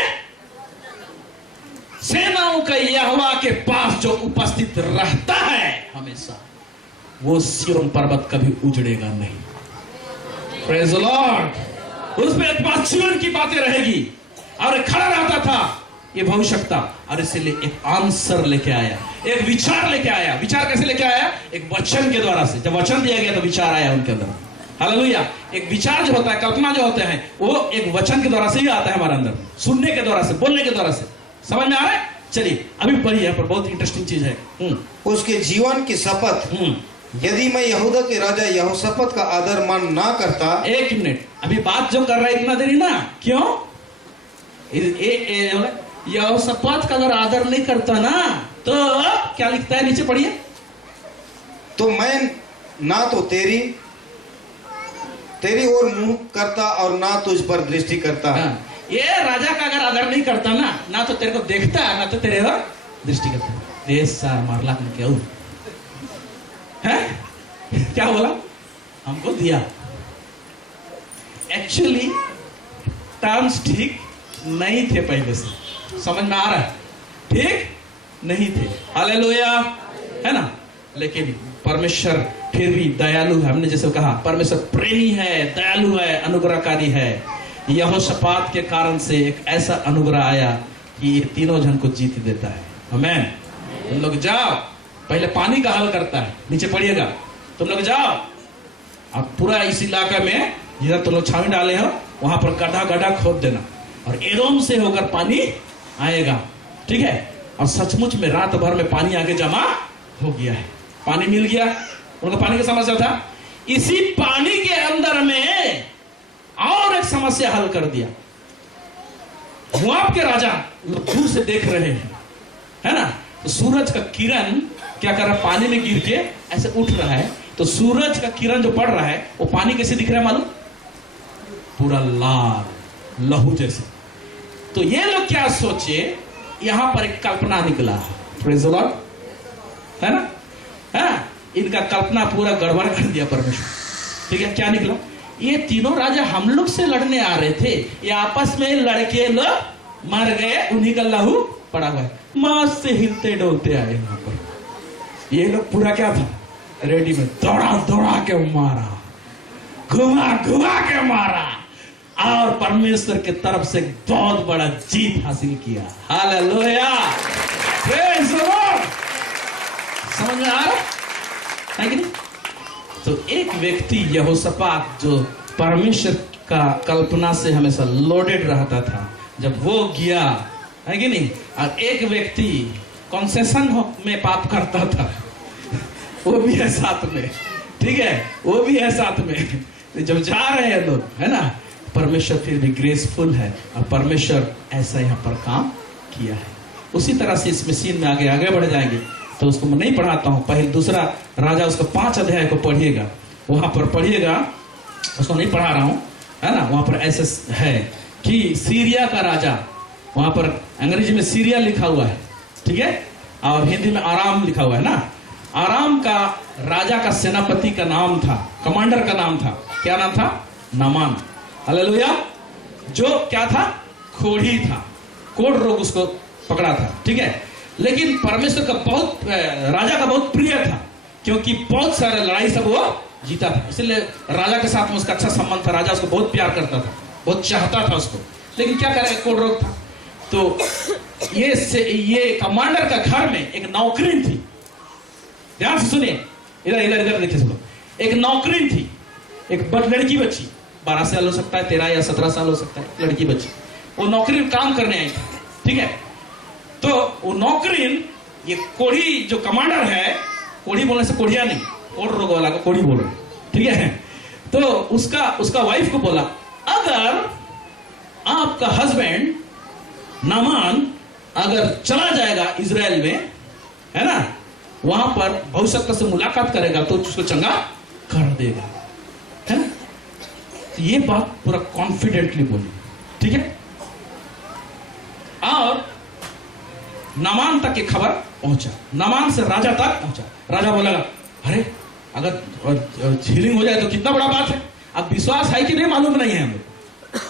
सेनाओं का यहोवा के पास जो उपस्थित रहता है हमेशा, वो सिय्योन पर्वत कभी उजड़ेगा नहीं। Praise the Lord. उस पे पास जीवन की बातें रहेगी, और खड़ा रहता था ये भविष्यवक्ता, और इसलिए एक आंसर लेके आया, एक विचार लेके आया। विचार कैसे लेके आया? एक वचन के द्वारा से। जब वचन दिया गया तो विचार आया उनके अंदर। हालेलुया। एक विचार जो होता है, कल्पना जो होते हैं, वो एक वचन के द्वारा से ही आता है हमारे अंदर, सुनने के द्वारा से, बोलने के द्वारा से। समझ में आ रहा है? चलिए अभी पढ़िए, यहाँ पर बहुत इंटरेस्टिंग चीज है। उसके जीवन की शपथ, यदि मैं यहूदा के राजा यहोशापात का आदर मान ना करता। एक मिनट, अभी बात जो कर रहा है इतना देरी ना, क्यों? यहोशापात का अगर आदर नहीं करता ना तो क्या लिखता है, नीचे पढ़िए। तो मैं ना तो तेरी ओर मुंह करता और ना तुझ पर दृष्टि करता। हाँ, ये राजा का अगर आदर नहीं करता ना, ना तो तेरे को देखता ना तो तेरे ओर दृष्टि करता। देश सार मारला क्या है, क्या बोला, हमको दिया। एक्चुअली टर्म्स ठीक नहीं थे पहले से, समझ में आ रहा है, ठीक नहीं थे, हालेलुया, है ना। लेकिन परमेश्वर फिर भी दयालु है। हमने जैसे कहा परमेश्वर प्रेमी है, दयालु है, अनुग्रहकारी है। यहोशापात के कारण से एक ऐसा अनुग्रह आया कि ये तीनों जन को जीत देता है। आमेन। तुम लोग जाओ, पहले पानी का हल करता है, नीचे पढ़िएगा। तुम लोग जाओ, अब पूरा इस इलाके में जिधर तुम लोग छावनी डाले हो वहां पर गड्ढा गड्ढा खोद देना और एदोम से होकर पानी आएगा, ठीक है। और सचमुच में रात भर में पानी आके जमा हो गया है, पानी मिल गया। उनका पानी की समस्या था, इसी पानी के अंदर में और एक समस्या हल कर दिया। मोआब के राजा दूर से देख रहे हैं, है ना, तो सूरज का किरण क्या कर रहा है, पानी में गिर के ऐसे उठ रहा है। तो सूरज का किरण जो पड़ रहा है वो पानी कैसे दिख रहा है मालूम, पूरा लाल लहू जैसे। तो ये लोग क्या सोचे, यहां पर एक कल्पना निकला, प्रेज़ द लॉर्ड, है ना, है? इनका कल्पना पूरा गड़बड़ कर दिया परमेश्वर, ठीक है। क्या निकला, ये तीनों राजा हम लोग से लड़ने आ रहे थे, ये आपस में लड़के लोग मर गए, उन्हीं का लहू पड़ा हुआ है, मस्त से हिलते डोलते आए यहाँ पर। ये लोग पूरा क्या था, रेडी में दौड़ा दौड़ा के मारा, घुमा घुमा के मारा और परमेश्वर की तरफ से बहुत बड़ा जीत हासिल किया। Hallelujah, praise the Lord. समझ में आ रहा है कि नहीं? तो एक व्यक्ति यहोशापात जो परमेश्वर का कल्पना से हमेशा लोडेड रहता था, जब वो गया, है कि नहीं, और एक व्यक्ति कंसेशन में पाप करता था, वो भी है साथ में, ठीक है, वो भी है साथ में। जब जा रहे हैं लोग, है ना, परमेश्वर फिर भी ग्रेसफुल है और परमेश्वर ऐसा यहाँ पर काम किया है। उसी तरह से इस मशीन में आगे बढ़ जाएंगे। तो उसको मैं नहीं पढ़ाता हूँ, पहले दूसरा राजा उसका 5 अध्याय को पढ़िएगा, वहां पर पढ़िएगा, उसको नहीं पढ़ा रहा हूँ, है ना। वहां पर ऐसे है कि सीरिया का राजा, वहां पर अंग्रेजी में सीरिया लिखा हुआ है, ठीक है, और हिंदी में आराम लिखा हुआ है ना। आराम का राजा का सेनापति का नाम था, कमांडर का नाम था, क्या नाम था, नामान। हालेलुया। जो क्या था, कोढ़ी था, कोढ़ रोग उसको पकड़ा था, ठीक है। लेकिन परमेश्वर का बहुत, राजा का बहुत प्रिय था, क्योंकि बहुत सारे लड़ाई सब वो जीता था, इसलिए राजा के साथ में उसका अच्छा संबंध था। राजा उसको बहुत प्यार करता था, बहुत चाहता था उसको। लेकिन क्या करेगा, कोढ़ रोग था। तो ये कमांडर का घर में एक नौकरीन थी, ध्यान से सुनिए, इधर इधर इधर देखिए सब लोग। एक नौकरीन थी, एक लड़की बच्ची, 12 साल हो सकता है, 13 या 17 साल हो सकता है, लड़की बच्ची। वो नौकरीन काम करने आई थी, ठीक है। तो वो नौकरीन, ये कोढ़ी जो कमांडर है, कोढ़ी बोलने से कोढ़िया नहीं, कोढ़ रोग वाला को कोढ़ी बोल रहे, ठीक है। तो उसका वाइफ को बोला, अगर आपका हस्बैंड नामान अगर चला जाएगा इजराइल में, है ना, वहां पर भविष्य से मुलाकात करेगा तो उसको चंगा कर देगा, है ना। तो ये बात पूरा कॉन्फिडेंटली बोली, ठीक है। और नामान तक की खबर पहुंचा, नामान से राजा तक पहुंचा। राजा बोला, अरे अगर हीलिंग हो जाए तो कितना बड़ा बात है, अब विश्वास है कि नहीं मालूम नहीं है हमें,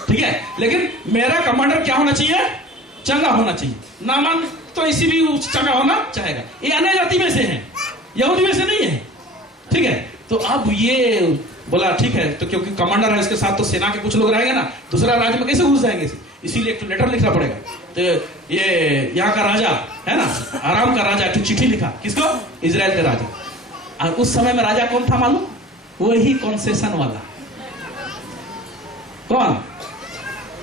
ठीक है, लेकिन मेरा कमांडर क्या होना चाहिए, चंगा होना चाहिए। नामान तो इसी भी चंगा होना चाहेगा, ये अन्य जाति में से है, यहूदी में से नहीं है, ठीक है। तो अब ये बोला ठीक है, तो क्योंकि कमांडर है इसके साथ तो सेना के कुछ लोग रहेंगे ना, दूसरा राज्य में कैसे घुस जाएंगे, इसीलिए एक लेटर लिखना पड़ेगा। तो ये यहाँ का राजा है ना, आराम का राजा एक चिट्ठी लिखा, किसको, इजराइल के राजा। और उस समय में राजा कौन था मालूम, वही कंसेशन वाला, कौन,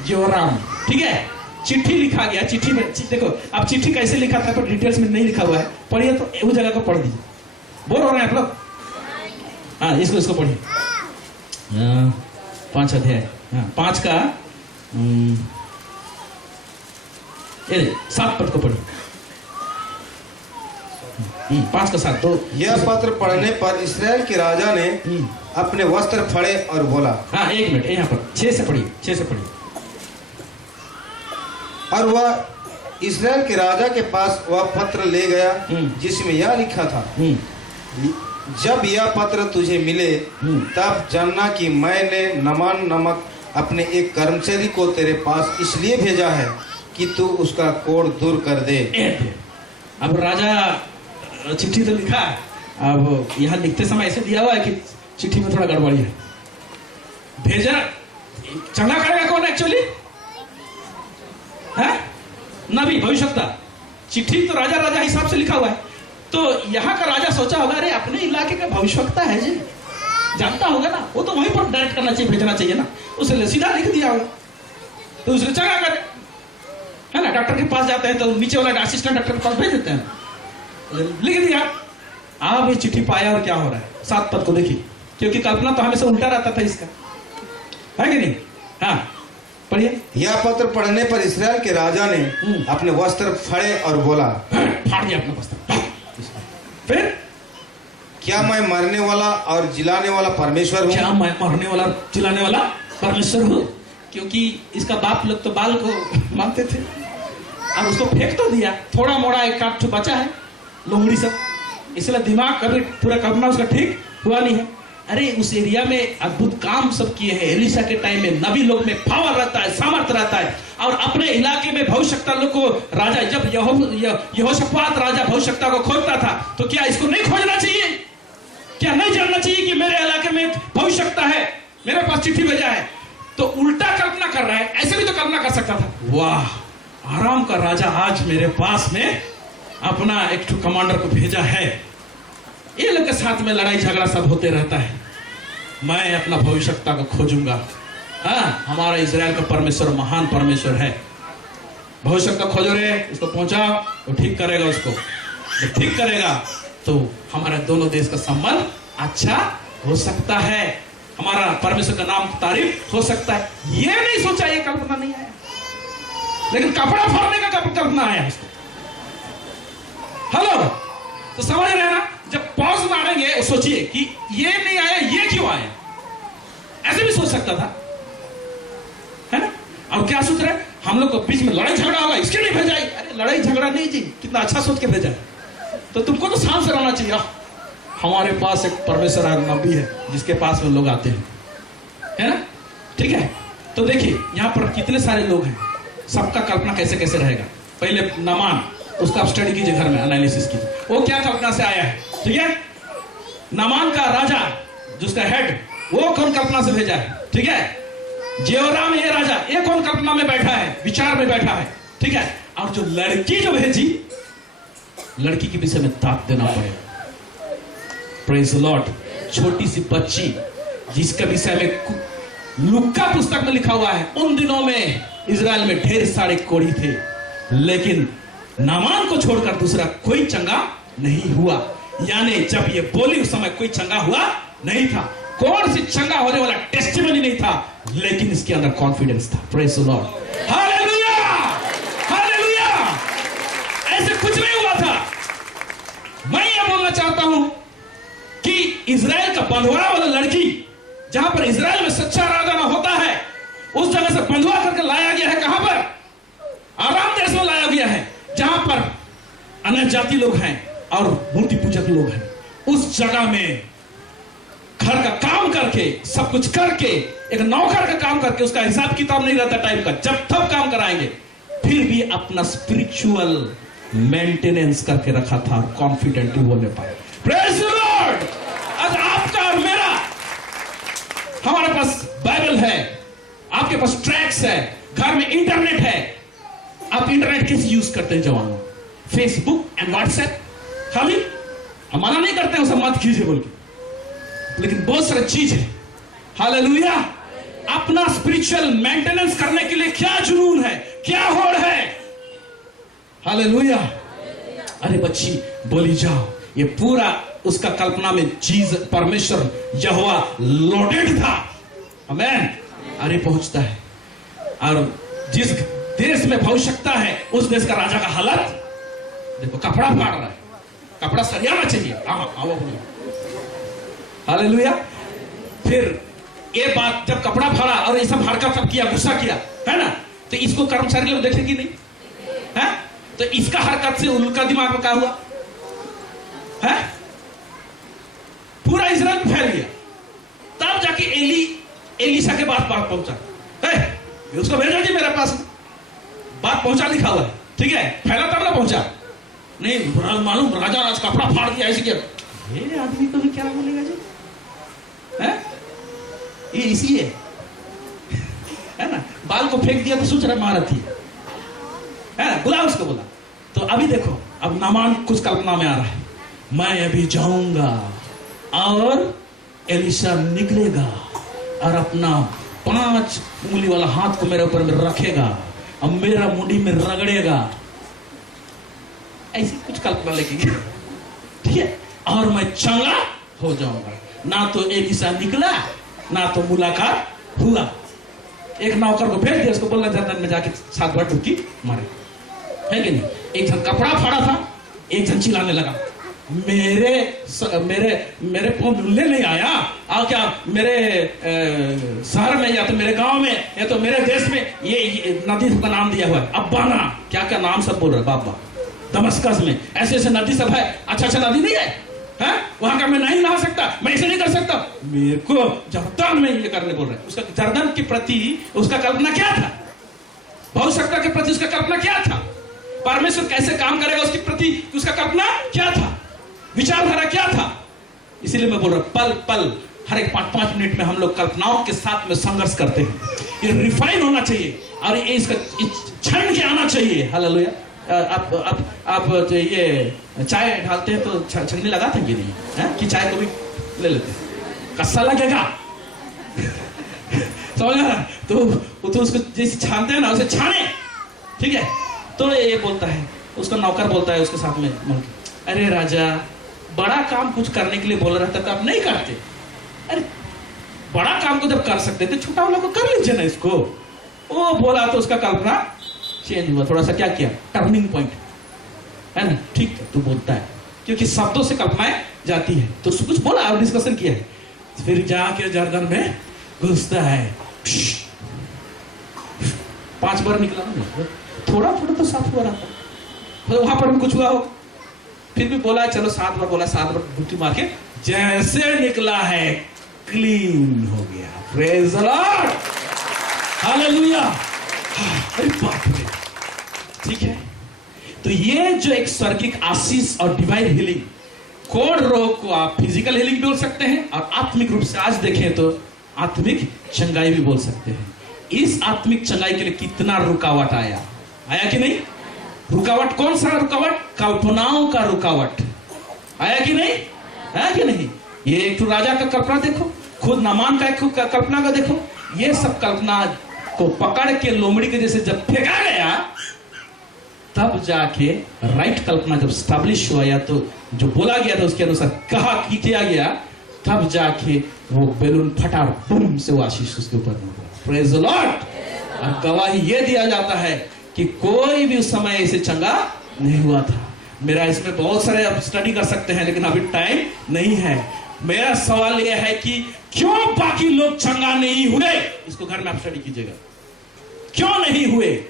योराम, ठीक है। चिट्ठी लिखा गया, चिट्ठी में देखो, अब चिट्ठी कैसे लिखा था तो डिटेल्स में नहीं लिखा हुआ है, पढ़िए तो उस जगह को पढ़ दीजिए। बोल रहे हैं आप लोग, हाँ, इसको पढ़िए। 5 अध्याय, 5 का ये 7 पद को पढ़िए। 5 का 7 तो यह पत्र पढ़ने पर इस्राएल के राजा ने अपने वस्त्र फाड़े और बोला। हाँ, 1 मिनट, यहाँ पर 6 से पढ़िए, 6 से पढ़िए। और वह इस्राएल के राजा के पास वह पत्र ले गया जिसमें यह लिखा था, जब यह पत्र तुझे मिले तब जानना कि मैंने नमान नामक अपने एक कर्मचारी को तेरे पास इसलिए भेजा है कि तू उसका कोढ़ दूर कर दे। अब राजा चिट्ठी तो लिखा है, अब यहाँ लिखते समय ऐसे दिया हुआ है कि चिट्ठी में थोड़ा गड़बड़ी है। भेजा चंगा करेगा कौन एक्चुअली है? नबी, भविष्यवक्ता। चिट्ठी तो राजा राजा हिसाब से लिखा हुआ है, तो यहाँ का राजा सोचा होगा अरे अपने इलाके का भविष्यवक्ता है जी, जानता होगा ना, वो तो वहीं पर डायरेक्ट करना चाहिए, भेजना चाहिए ना, उसे सीधा लिख दिया होगा तो उसने चंगा करे, है ना। डॉक्टर के पास जाते हैं तो नीचे वाला असिस्टेंट डॉक्टर के पास भेज देते हैं, लिख दिया। आप ये चिट्ठी पाया और क्या हो रहा है? 7 पद को देखिए, क्योंकि कल्पना तो हमेशा उल्टा रहता था इसका, है कि नहीं? हाँ, पढ़िए। यह पत्र पढ़ने पर इस्राएल के राजा ने अपने वस्त्र फाड़े और बोला, फाड़ दिया अपना वस्त्र। फिर क्या मैं मरने वाला और जिलाने वाला परमेश्वर हूँ? क्या मैं मरने वाला चिल्लाने वाला परमेश्वर हूँ? क्योंकि इसका बाप लोग तो बाल को मानते थे और उसको फेंक तो दिया, थोड़ा मोड़ा एक काट बचा है लोमड़ी सब, इसलिए दिमाग कभी पूरा कल्पना उसका ठीक हुआ नहीं है। अरे उस एरिया में अद्भुत काम सब किए हैं। एलिशा के टाइम में नबी लोग में पावर रहता है, सामर्थ रहता है, और अपने इलाके में भविष्यवक्ता लोग को राजा, जब यहोशापात राजा भविष्यवक्ता को खोजता था तो क्या इसको नहीं खोजना चाहिए? क्या नहीं जानना चाहिए कि मेरे इलाके में भविष्यवक्ता है, मेरे पास चिट्ठी भेजा है? तो उल्टा कल्पना कर रहा है, ऐसे भी तो कल्पना कर सकता था। वाह, आराम का राजा आज मेरे पास में अपना एक कमांडर को भेजा है, ये लोग के साथ में लड़ाई झगड़ा सब होते रहता है, मैं अपना भविष्यवक्ता को खोजूंगा। हाँ, हमारा इजराइल का परमेश्वर महान परमेश्वर है। भविष्यवक्ता खोजो रे, उसको पहुंचाओ, वो ठीक करेगा उसको। जब ठीक करेगा तो हमारे दोनों देश का संबंध अच्छा हो सकता है, हमारा परमेश्वर का नाम तारीफ हो सकता है। ये नहीं सोचा, ये कल्पना नहीं आया, लेकिन कपड़ा फाड़ने का कल्पना आया उसको। हेलो, तो समझ रहे हैं ना? जब पॉज मारेंगे सोचिए कि ये नहीं आया, ये क्यों आया, ऐसे भी सोच सकता था, है ना। अब क्या सोच रहे हैं हम लोग को, बीच में लड़ाई झगड़ा होगा इसके लिए भेजा है। अरे लड़ाई झगड़ा नहीं जी, कितना अच्छा सोच के भेजा है। तो तुमको तो शांत से रहना चाहिए, हमारे पास एक परमेश्वर नबी है जिसके पास में लोग आते हैं, है ना। ठीक है, तो देखिए यहाँ पर कितने सारे लोग हैं, सबका कल्पना कैसे कैसे रहेगा। पहले नामान, उसका आप स्टडी कीजिए घर में, एनालिसिस कीजिए, वो क्या कल्पना से आया है। ठीक है, नामान का राजा जिसका हेड, वो कौन कल्पना से भेजा है। ठीक है, जेहोराम ये राजा, ये कौन कल्पना में बैठा है, विचार में बैठा है। ठीक है, और जो लड़की जो भेजी, लड़की के विषय में ताक देना पड़ेगा। Praise the Lord. छोटी सी बच्ची जिसके विषय में लुक्का पुस्तक में लिखा हुआ है, उन दिनों में इजराइल में ढेर सारे कोढ़ी थे, लेकिन नामान को छोड़कर दूसरा कोई चंगा नहीं हुआ। यानी जब ये बोली उस समय कोई चंगा हुआ नहीं था, कौन सी चंगा होने वाला टेस्टिमनी नहीं था, लेकिन इसके अंदर कॉन्फिडेंस था। Praise the Lord, hallelujah, hallelujah. ऐसे कुछ नहीं हुआ था। मैं ये बोलना चाहता हूं कि इजराइल का बंधुआ वाला लड़की, जहां पर इजराइल में सच्चा आराधना होता है, उस जगह से बंधुआ करके लाया गया है। कहां पर? आराम देश में लाया गया है, जहां पर अन्य जाति लोग हैं और मूर्ति पूजक लोग हैं। उस जगह में घर का काम करके, सब कुछ करके, एक नौकर का काम करके, उसका हिसाब किताब नहीं रहता टाइम का, जब तब काम कराएंगे, फिर भी अपना स्पिरिचुअल मेंटेनेंस करके रखा था, कॉन्फिडेंटली बोलने पाए। Praise the Lord. आज आपका और मेरा, हमारे पास बाइबल है, आपके पास ट्रैक्स है, घर में इंटरनेट है। आप इंटरनेट कैसे यूज करते हैं जवानों? फेसबुक एंड व्हाट्सएप, खाली हम मना नहीं करते हैं उसे मत कीजिए बोल के, लेकिन बहुत सारी चीज है। हालेलुया। अपना स्पिरिचुअल मेंटेनेंस करने के लिए क्या जुनून है, क्या होड़ है। हालेलुया। अरे बच्ची बोली जाओ, ये पूरा उसका कल्पना में चीज परमेश्वर यहोवा लोडेड था। आमेन। अरे पहुंचता है, और जिस देश में आवश्यकता है, उस देश का राजा का हालत देखो, कपड़ा फाड़ रहा है, कपड़ा सरियाना चाहिए। हालेलुया। फिर ये बात जब कपड़ा फाड़ा और ये सब हरकत सब किया, गुस्सा किया, है ना, तो इसको कर्मचारी लोग देखेंगे नहीं है? तो इसका हरकत से उनका दिमाग में क्या हुआ है? पूरा इजराइल फैल गया। तब जाके एलिशा के पास बात पहुंचा, उसको भेजा जी मेरे पास, बात पहुंचा लिखा हुआ है, ठीक है, फैला तब ना पहुंचा नहीं, मालूम राजा आज कपड़ा फाड़ दिया ऐसे किया, ये आदमी को भी क्या बोलेगा जी, है? ये इसी है ना, बाल को फेंक दिया तो सोच रहा महारथी है ना, बुला उसको, बोला। तो अभी देखो, अब नामान कुछ कल्पना में आ रहा है, मैं अभी जाऊंगा और एलिशा निकलेगा और अपना 5 उंगली वाला हाथ को मेरे ऊपर में रखेगा और मेरा मुंडी में रगड़ेगा, ऐसी कुछ कल्पना लेके, ठीक है, और मैं चंगा हो जाऊंगा। ना तो एलिशा निकला, ना तो मुलाकात हुआ। एक नौकर को भेज दिया, उसको बोलना जर्दन में जाके 7 बार डुबकी मारे, है कि नहीं? एक जन कपड़ा फाड़ा था, एक जन चिल्लाने लगा, मेरे को मिलने नहीं आया, और क्या मेरे शहर में या तो मेरे गांव में या तो मेरे देश में ये नदी का नाम दिया हुआ है अब्बाना, क्या क्या नाम सब बोल रहे बाबा, दमस्कस में ऐसे ऐसे नदी सब है, अच्छा नदी नहीं है, वहां का मैं नहीं नहा सकता, मैं ऐसे नहीं कर सकता, मेरे को जर्दन में ये करने बोल रहे हैं। उसका जर्दन के प्रति उसका कल्पना क्या था? आवश्यकता के प्रति उसका कल्पना क्या था? परमेश्वर कैसे काम करेगा उसके प्रति उसका कल्पना क्या था? विचारधारा क्या था? इसीलिए मैं बोल रहा हूं, पल पल हर एक 5-5 मिनट में हम लोग कल्पनाओं के साथ में संघर्ष करते हैं। ये रिफाइन होना चाहिए और ये इसका छन के आना चाहिए। हालेलुया। आप जो ये चाय ढालते हैं तो छन्नी लगाते हैं कि नहीं है? कि चाय को भी ले लेते हैं, कस्सा लगेगा समझ रहा? तो उसको जैसे छानते हैं ना, उसे छाने, ठीक है। तो ये बोलता है, उसका नौकर बोलता है उसके साथ में, अरे राजा, बड़ा काम कुछ करने के लिए बोल रहा था तो आप नहीं करते। अरे बड़ा काम को जब कर सकते थे, छोटा वाला को कर लीजिए ना इसको। वो बोला तो उसका कल्पना चेंज हुआ, थोड़ा सा क्या किया, टर्निंग पॉइंट, है ना? ठीक है, तू बोलता है, क्योंकि शब्दों से कल्पनाएं जाती है। तो कुछ बोला और डिस्कशन किया है, फिर जाके जर्दन में घुसता है, 5 बार निकला, थोड़ा थोड़ा तो साफ हुआ रहता, तो वहां पर भी कुछ हुआ हो, फिर भी बोला चलो 7 बार बोला, 7 बार डुबकी मार के जैसे निकला है क्लीन हो गया। Praise the Lord, hallelujah. अरे बाप रे, ठीक है। तो ये जो एक स्वर्गिक आशीष और डिवाइन हीलिंग, कोढ़ रोग को आप फिजिकल हीलिंग बोल सकते हैं और आत्मिक रूप से आज देखें तो आत्मिक चंगाई भी बोल सकते हैं। इस आत्मिक चंगाई के लिए कितना रुकावट आया कि नहीं? रुकावट कौन सा रुकावट? कल्पनाओं का रुकावट आया कि नहीं? है कि नहीं? ये एक राजा का कल्पना देखो, खुद नामान का कल्पना का देखो, ये सब कल्पना को पकड़ के लोमड़ी के जैसे जब फेंका गया, तब जाके राइट कल्पना जब स्टैब्लिश हुआ, या तो जो बोला गया था उसके अनुसार कहा कि किया गया, तब जाके वो बैलून फटा, बूम से वो आशीष उसके ऊपर हुआ। Praise the Lord. और गवाही ये दिया जाता है कि कोई भी उस समय ऐसे चंगा नहीं हुआ था। मेरा इसमें बहुत सारे आप स्टडी कर सकते हैं, लेकिन अभी टाइम नहीं है। मेरा सवाल यह है कि क्यों बाकी लोग चंगा नहीं हुए? इसको घर में आप स्टडी कीजिएगा, क्यों नहीं हुए?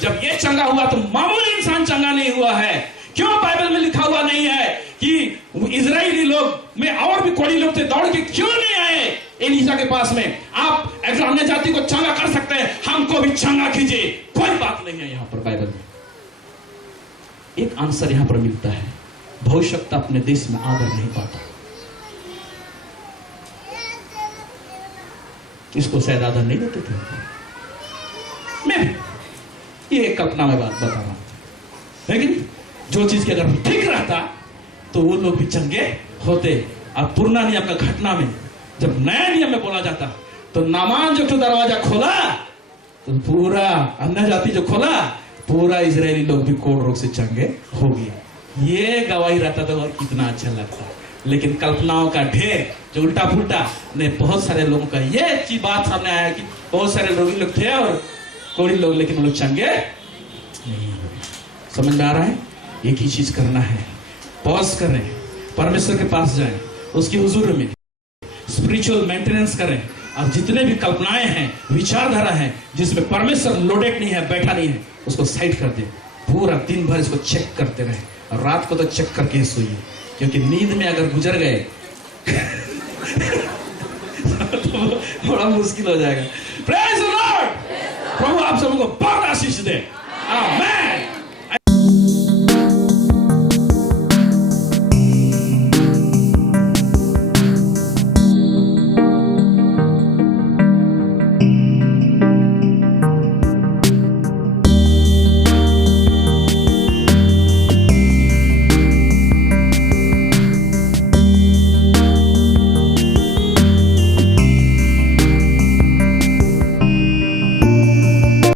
जब ये चंगा हुआ तो मामूली इंसान चंगा नहीं हुआ है। क्यों बाइबल में लिखा हुआ नहीं है कि इजरायली लोग में और भी कोई लोग थे, दौड़ के क्यों नहीं आए एलीशा के पास में? आप अन्य जाति को चंगा कर सकते हैं, हमको भी चंगा कीजिए, कोई बात नहीं है। यहां पर बाइबल में एक आंसर यहां पर मिलता है, भविष्यता अपने देश में आदर नहीं पाता। इसको शायद आदर नहीं देते थे। मैं भी ये कल्पना में बात बता रहा हूं, लेकिन जो चीज के अगर ठीक रहता तो वो लोग भी चंगे होते। अब पुराना नियम का घटना में जब नया नियम में बोला जाता तो नामान जो दरवाजा खोला तो पूरा अन्य जाति जो खोला, पूरा इजरायली लोग भी कोढ़ रोग से चंगे हो गए। ये गवाही रहता तो और कितना अच्छा लगता। लेकिन कल्पनाओं का ढेर जो उल्टा पुल्टा ने बहुत सारे लोगों का ये चीज बात सामने आया कि बहुत सारे लोग थे और कोड़ी लोग, लेकिन वो लोग चंगे नहीं हुए। समझ में आ रहा है? एक ही चीज करना है, पॉज करें, परमेश्वर के पास जाएं, उसकी हुजूर में स्पिरिचुअल मेंटेनेंस करें, और जितने भी कल्पनाएं हैं, विचारधारा है जिसमें परमेश्वर लोडेड नहीं है, बैठा नहीं है, उसको साइड कर दे। पूरा दिन भर इसको चेक करते रहे, और रात को तो चेक करके ही सोइए, क्योंकि नींद में अगर गुजर गए तो थोड़ा मुश्किल हो जाएगा। Praise the Lord. प्रभु आप सबको बहुत आशीष दे। आमीन।